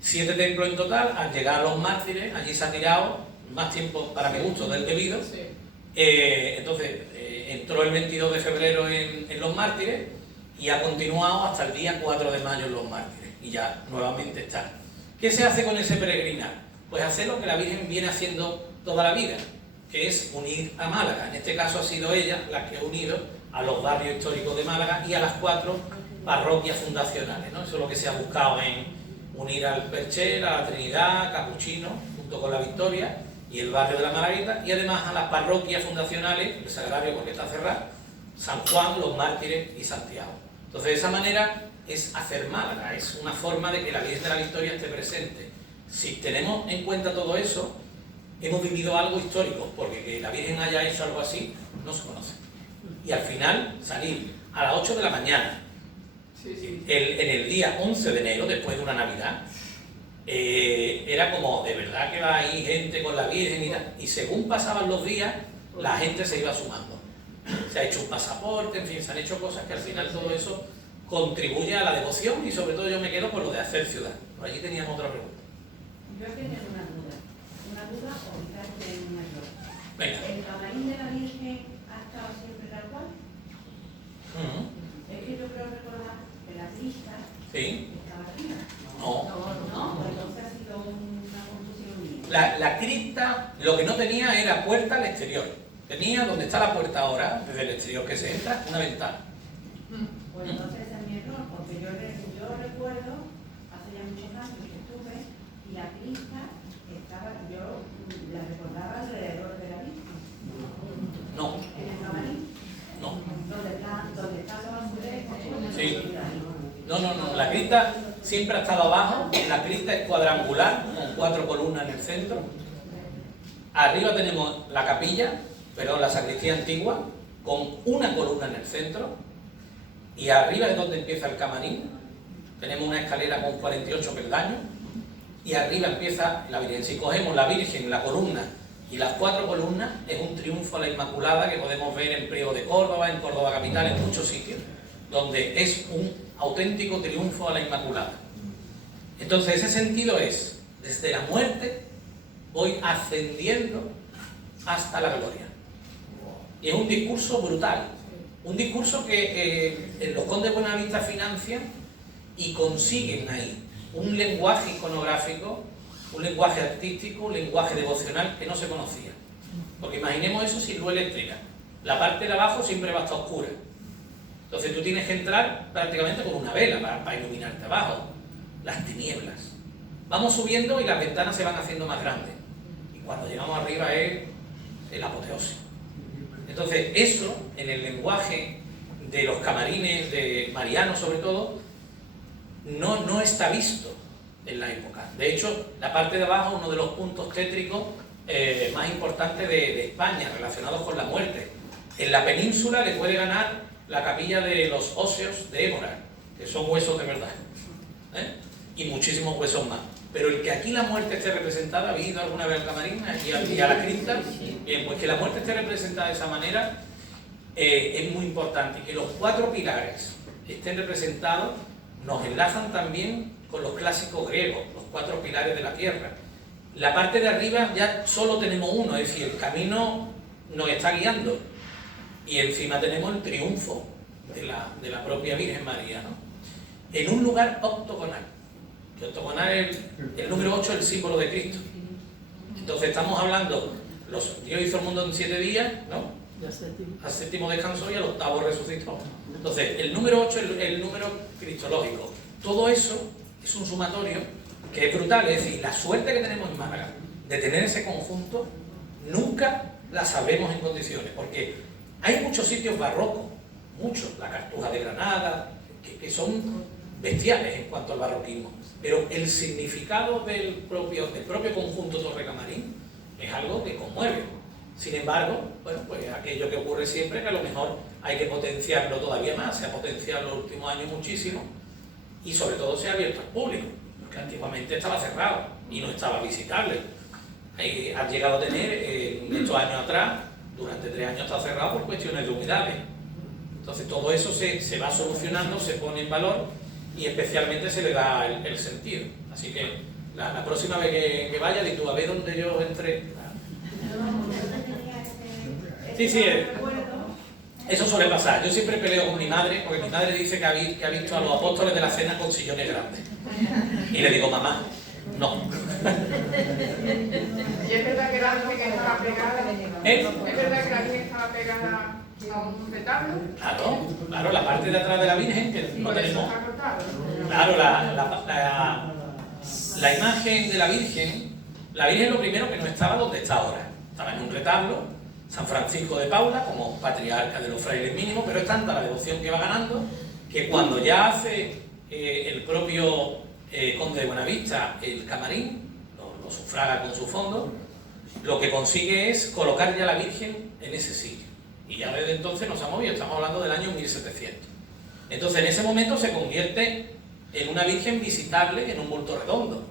7 templos en total, al llegar a los mártires, allí se ha tirado más tiempo, para mi gusto, del debido. Sí. Entonces, entró el 22 de febrero en los mártires y ha continuado hasta el día 4 de mayo en los mártires, y ya nuevamente está. ¿Qué se hace con ese peregrinar? Pues hacer lo que la Virgen viene haciendo toda la vida, que es unir a Málaga. En este caso ha sido ella la que ha unido a los barrios históricos de Málaga y a las 4 parroquias fundacionales, ¿no? Eso es lo que se ha buscado en unir al Percher, a la Trinidad, Capuchino, junto con la Victoria y el barrio de la Malagueta, y además a las parroquias fundacionales, el Sagrario porque está cerrado, San Juan, los Mártires y Santiago. Entonces de esa manera es hacer Málaga, es una forma de que la Virgen de la Victoria esté presente. Si tenemos en cuenta todo eso, hemos vivido algo histórico, porque que la Virgen haya hecho algo así, no se conoce. Y al final, salir a las 8 de la mañana, en el día 11 de enero, después de una Navidad, era como, de verdad que va ahí gente con la Virgen y tal. Y según pasaban los días, la gente se iba sumando. Se ha hecho un pasaporte, en fin, se han hecho cosas que al final todo eso contribuye a la devoción, y sobre todo yo me quedo por lo de hacer ciudad. Por allí teníamos otra pregunta. Yo tenía una duda o quizás tengo un error. Venga. ¿El camarín de la Virgen ha estado siempre tal cual? Es que yo creo recordar que la crista estaba arriba. No, pues entonces ha sido una confusión mía. La cripta lo que no tenía era puerta al exterior. Tenía, donde está la puerta ahora, desde el exterior que se entra, una ventana. Pues entonces es mi error, porque yo recuerdo, hace ya muchos años que estuve, y la crista estaba, yo la recordaba alrededor de la Virgen. No. ¿En el camarín? No. ¿Dónde está los azulejos? Sí. No, la cripta siempre ha estado abajo, la cripta es cuadrangular, con 4 columnas en el centro. Arriba tenemos la capilla, la sacristía antigua, con una columna en el centro, y arriba es donde empieza el camarín. Tenemos una escalera con 48 peldaños, y arriba empieza la Virgen. Si cogemos la Virgen, la columna y las 4 columnas, es un triunfo a la Inmaculada que podemos ver en Priego de Córdoba, en Córdoba capital, en muchos sitios, donde es un auténtico triunfo a la Inmaculada. Entonces ese sentido es, desde la muerte voy ascendiendo hasta la gloria. Y es un discurso brutal, un discurso que los condes de Buenavista financian y consiguen ahí un lenguaje iconográfico, un lenguaje artístico, un lenguaje devocional que no se conocía. Porque imaginemos eso sin luz eléctrica. La parte de abajo siempre va a estar oscura. Entonces tú tienes que entrar prácticamente con una vela para iluminarte abajo. Las tinieblas. Vamos subiendo y las ventanas se van haciendo más grandes. Y cuando llegamos arriba es el apoteosis. Entonces eso, en el lenguaje de los camarines de Mariano sobre todo, no está visto en la época. De hecho, la parte de abajo, uno de los puntos tétricos más importantes de España, relacionados con la muerte. En la península le puede ganar la capilla de los óseos de Évora, que son huesos de verdad, y muchísimos huesos más. Pero el que aquí la muerte esté representada, ¿habéis ido alguna vez al camarín y a la cripta? Bien, pues que la muerte esté representada de esa manera es muy importante. Y que los 4 pilares estén representados nos enlazan también con los clásicos griegos, los 4 pilares de la tierra. La parte de arriba ya solo tenemos uno, es decir, el camino nos está guiando. Y encima tenemos el triunfo de la propia Virgen María, ¿no? En un lugar octogonal. Que octogonal es el número 8, el símbolo de Cristo. Entonces estamos hablando, Dios hizo el mundo en 7 días, ¿no? Al 7º descansó y al 8º resucitó. Entonces, el número 8 es el número cristológico. Todo eso es un sumatorio que es brutal. Es decir, la suerte que tenemos en Málaga de tener ese conjunto, nunca la sabremos en condiciones, porque hay muchos sitios barrocos, muchos, la Cartuja de Granada, que son bestiales en cuanto al barroquismo, pero el significado del propio conjunto Torre Camarín es algo que conmueve. Sin embargo, bueno, pues aquello que ocurre siempre, que a lo mejor hay que potenciarlo todavía más, se ha potenciado en los últimos años muchísimo, y sobre todo se ha abierto al público, porque antiguamente estaba cerrado y no estaba visitable. Ha llegado a tener, estos años atrás, durante 3 años está cerrado por cuestiones de humedades. Entonces todo eso se va solucionando, se pone en valor y especialmente se le da el sentido. Así que la próxima vez que vaya, di tú a ver dónde yo entré. Sí, eso suele pasar. Yo siempre peleo con mi madre, porque mi madre dice que ha visto a los apóstoles de la cena con sillones grandes. Y le digo, mamá, no. ¿Y es verdad que la Virgen estaba pegada? ¿Es verdad que la Virgen estaba pegada a un retablo? Claro, la parte de atrás de la Virgen, que no tenemos. Claro, la imagen de la Virgen lo primero que no estaba donde está ahora. Estaba en un retablo, San Francisco de Paula, como patriarca de los frailes mínimos, pero es tanta la devoción que va ganando, que cuando ya hace el propio conde de Buenavista el camarín, lo sufraga con su fondo, lo que consigue es colocar ya la Virgen en ese sitio. Y ya desde entonces nos ha movido, estamos hablando del año 1700. Entonces en ese momento se convierte en una Virgen visitable en un bulto redondo.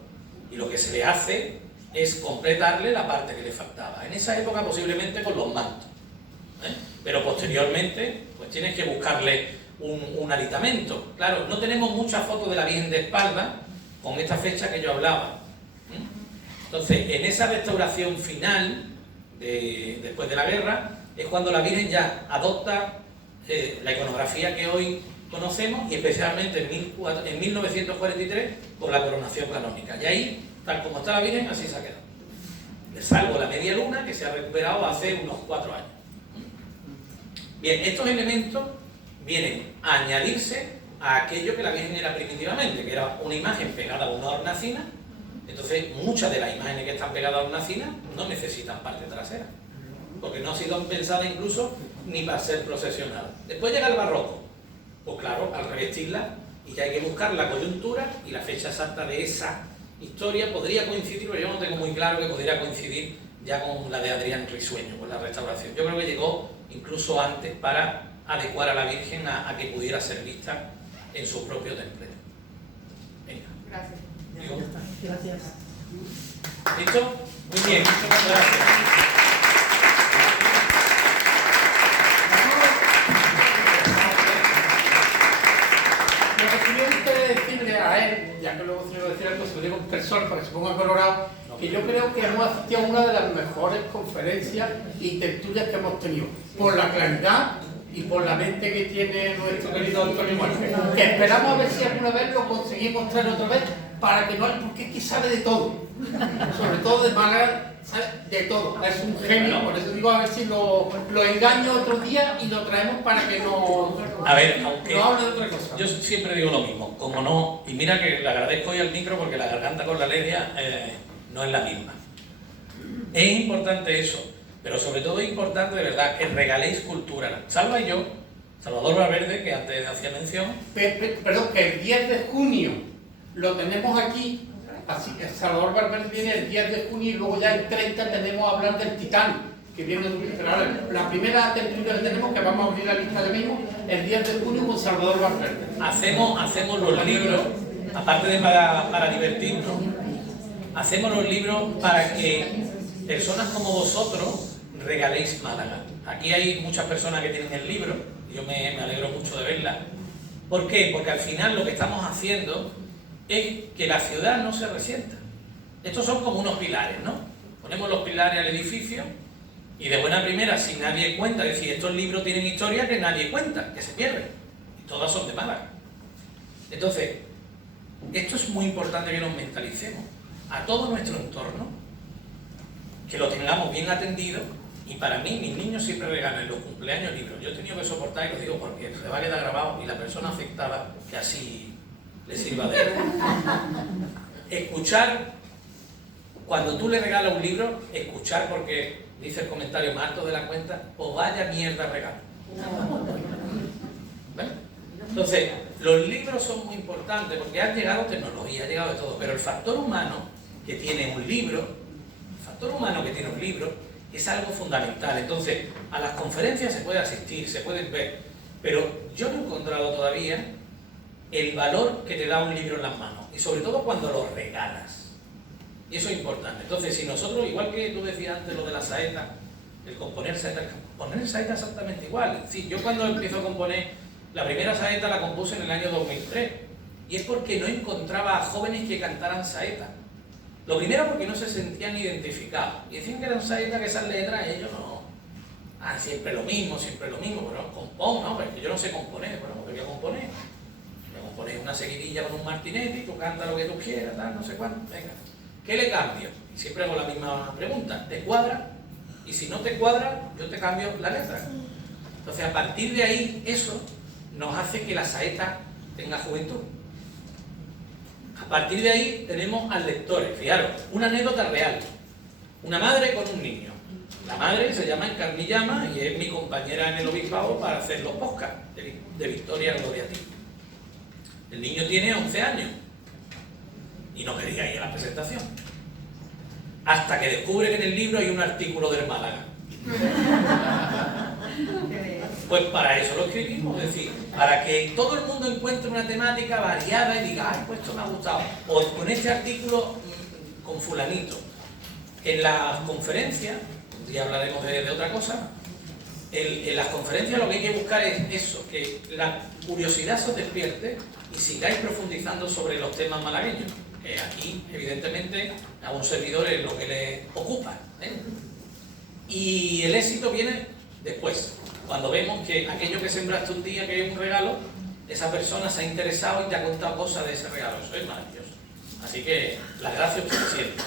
Y lo que se le hace es completarle la parte que le faltaba. En esa época posiblemente con los mantos. Pero posteriormente pues tienes que buscarle un aditamento. Claro, no tenemos muchas fotos de la Virgen de espalda con esta fecha que yo hablaba. Entonces, en esa restauración final, después de la guerra, es cuando la Virgen ya adopta la iconografía que hoy conocemos, y especialmente en 1943 con la coronación canónica. Y ahí, tal como está la Virgen, así se ha quedado. Salvo la media luna, que se ha recuperado hace unos 4 años. Bien, estos elementos vienen a añadirse a aquello que la Virgen era primitivamente, que era una imagen pegada a una hornacina. Entonces, muchas de las imágenes que están pegadas a hornacina no necesitan parte trasera, porque no ha sido pensada incluso ni para ser procesionada. Después llega el barroco. Pues claro, al revestirla, y que hay que buscar la coyuntura y la fecha exacta de esa historia podría coincidir, pero yo no tengo muy claro que podría coincidir ya con la de Adrián Risueño, con la restauración. Yo creo que llegó incluso antes para adecuar a la Virgen a que pudiera ser vista en su propio templo. Venga. Gracias. ¿Digo? Gracias. ¿Listo? Muy bien, muchas gracias. Lo que sí me gustaría decirle a él, ya que luego se le va a decir algo, se lo digo en persona para que se ponga colorado, que yo creo que hemos asistido a una de las mejores conferencias y tertulias que hemos tenido, por la claridad y por la mente que tiene nuestro querido Antonio Márquez, que esperamos a ver si alguna vez lo conseguimos traer otra vez, para que no, porque es que sabe de todo, sobre todo de Málaga, sabe de todo, es un genio. Por eso digo, a ver si lo engaño otro día y lo traemos para que no hable de otra cosa. Yo siempre digo lo mismo, como no, y mira que le agradezco hoy al micro porque la garganta con la alergia no es la misma. Es importante eso, pero sobre todo es importante de verdad que regaléis cultura. Salva y yo Salvador Valverde, que antes hacía mención. Perdón, que el 10 de junio lo tenemos aquí, así que Salvador Valverde viene el 10 de junio y luego ya el 30 tenemos a hablar del Titán, que viene la primera tertulia que tenemos, que vamos a abrir la lista de mismo, el 10 de junio con Salvador Valverde. Hacemos los libros, aparte de para divertirnos, hacemos los libros para que personas como vosotros regaléis Málaga. Aquí hay muchas personas que tienen el libro, y yo me alegro mucho de verlas. ¿Por qué? Porque al final lo que estamos haciendo es que la ciudad no se resienta. Estos son como unos pilares, ¿no? Ponemos los pilares al edificio y de buena primera, si nadie cuenta, es decir, estos libros tienen historia que nadie cuenta, que se pierden. Y todas son de Málaga. Entonces, esto es muy importante que nos mentalicemos a todo nuestro entorno, que lo tengamos bien atendido. Y para mí, mis niños siempre regalan en los cumpleaños libros. Yo he tenido que soportar, y lo digo porque se va a quedar grabado y la persona afectada, que así le sirva de él. Escuchar, cuando tú le regalas un libro, escuchar, porque dice el comentario más alto de la cuenta, o vaya mierda regalo. ¿Vale? Entonces, los libros son muy importantes porque ha llegado tecnología, ha llegado de todo, pero el factor humano que tiene un libro, es algo fundamental. Entonces, a las conferencias se puede asistir, se pueden ver, pero yo no he encontrado todavía el valor que te da un libro en las manos, y sobre todo cuando lo regalas. Y eso es importante. Entonces, si nosotros, igual que tú decías antes lo de la saeta, el componer saeta es exactamente igual. Es decir, yo cuando empiezo a componer, la primera saeta la compuse en el año 2003, y es porque no encontraba a jóvenes que cantaran saeta. Lo primero porque no se sentían identificados, y decían que eran saetas, que esas letras ellos no... siempre lo mismo, pero compón, ¿no? Porque yo no sé componer, bueno, ¿qué voy a componer? Voy a componer una seguidilla con un martinetti, tú canta lo que tú quieras, tal, no sé cuánto, venga. ¿Qué le cambio? Y siempre hago la misma pregunta, ¿te cuadra? Y si no te cuadra, yo te cambio la letra. Entonces, a partir de ahí, eso nos hace que la saeta tenga juventud. A partir de ahí tenemos al lector. Fijaros, una anécdota real. Una madre con un niño. La madre se llama Encarni Llama y es mi compañera en el obispado para hacer los podcasts de Victoria Gloria a ti. El niño tiene 11 años y no quería ir a la presentación. Hasta que descubre que en el libro hay un artículo del Málaga. Pues para eso lo escribimos, es decir, para que todo el mundo encuentre una temática variada y diga, ay, pues esto me ha gustado, o con este artículo con fulanito. En las conferencias, un día hablaremos de otra cosa, en las conferencias lo que hay que buscar es eso, que la curiosidad se os despierte y sigáis profundizando sobre los temas malagueños, que aquí, evidentemente, a un servidor es lo que les ocupa, ¿eh? Y el éxito viene después. Cuando vemos que aquello que sembraste un día, que es un regalo, esa persona se ha interesado y te ha contado cosas de ese regalo. Eso es maravilloso. Así que las gracias por siempre.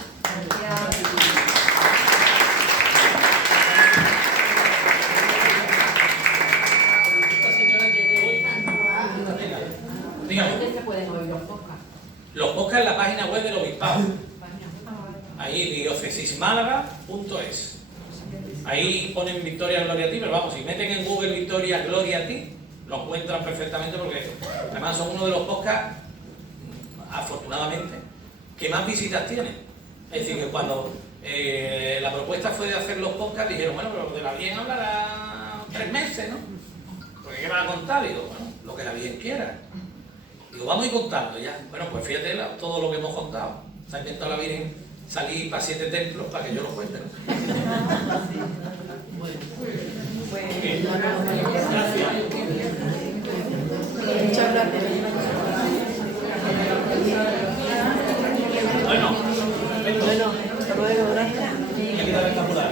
Esta señora que hoy... Dígame. ¿Dónde se pueden oír los podcasts? Los podcasts en la página web del obispado. Ahí, diocesismálaga.es. Ahí ponen Victoria Gloria a ti, pero vamos, si meten en Google Victoria Gloria a ti, lo encuentran perfectamente porque además son uno de los podcasts, afortunadamente, que más visitas tienen. Es decir, que cuando la propuesta fue de hacer los podcasts, dijeron, bueno, pero de la Bien hablará 3 meses, ¿no? Porque ¿qué van a contar? Digo, bueno, lo que la Bien quiera. Digo, vamos a ir contando ya. Bueno, pues fíjate todo lo que hemos contado. Se ha inventado la Virgen salir para 7 templos para que yo lo cuente, ¿no? Bien. Gracias. Muchas gracias. Bueno, Hasta luego, gracias. qué vida espectacular.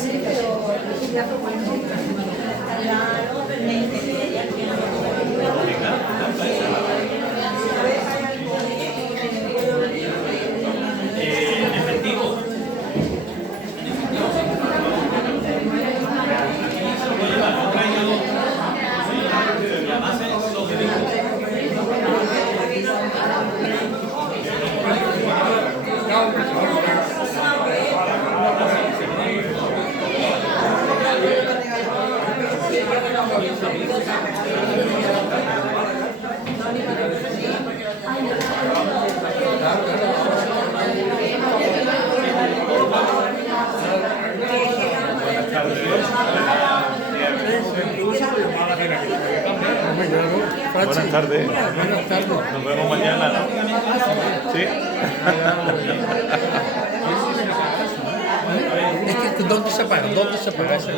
Sí, pero ya Venga, Buenas tardes. Nos vemos mañana. ¿Sí? Es que, ¿dónde se paga? ¿Dónde se paga eso?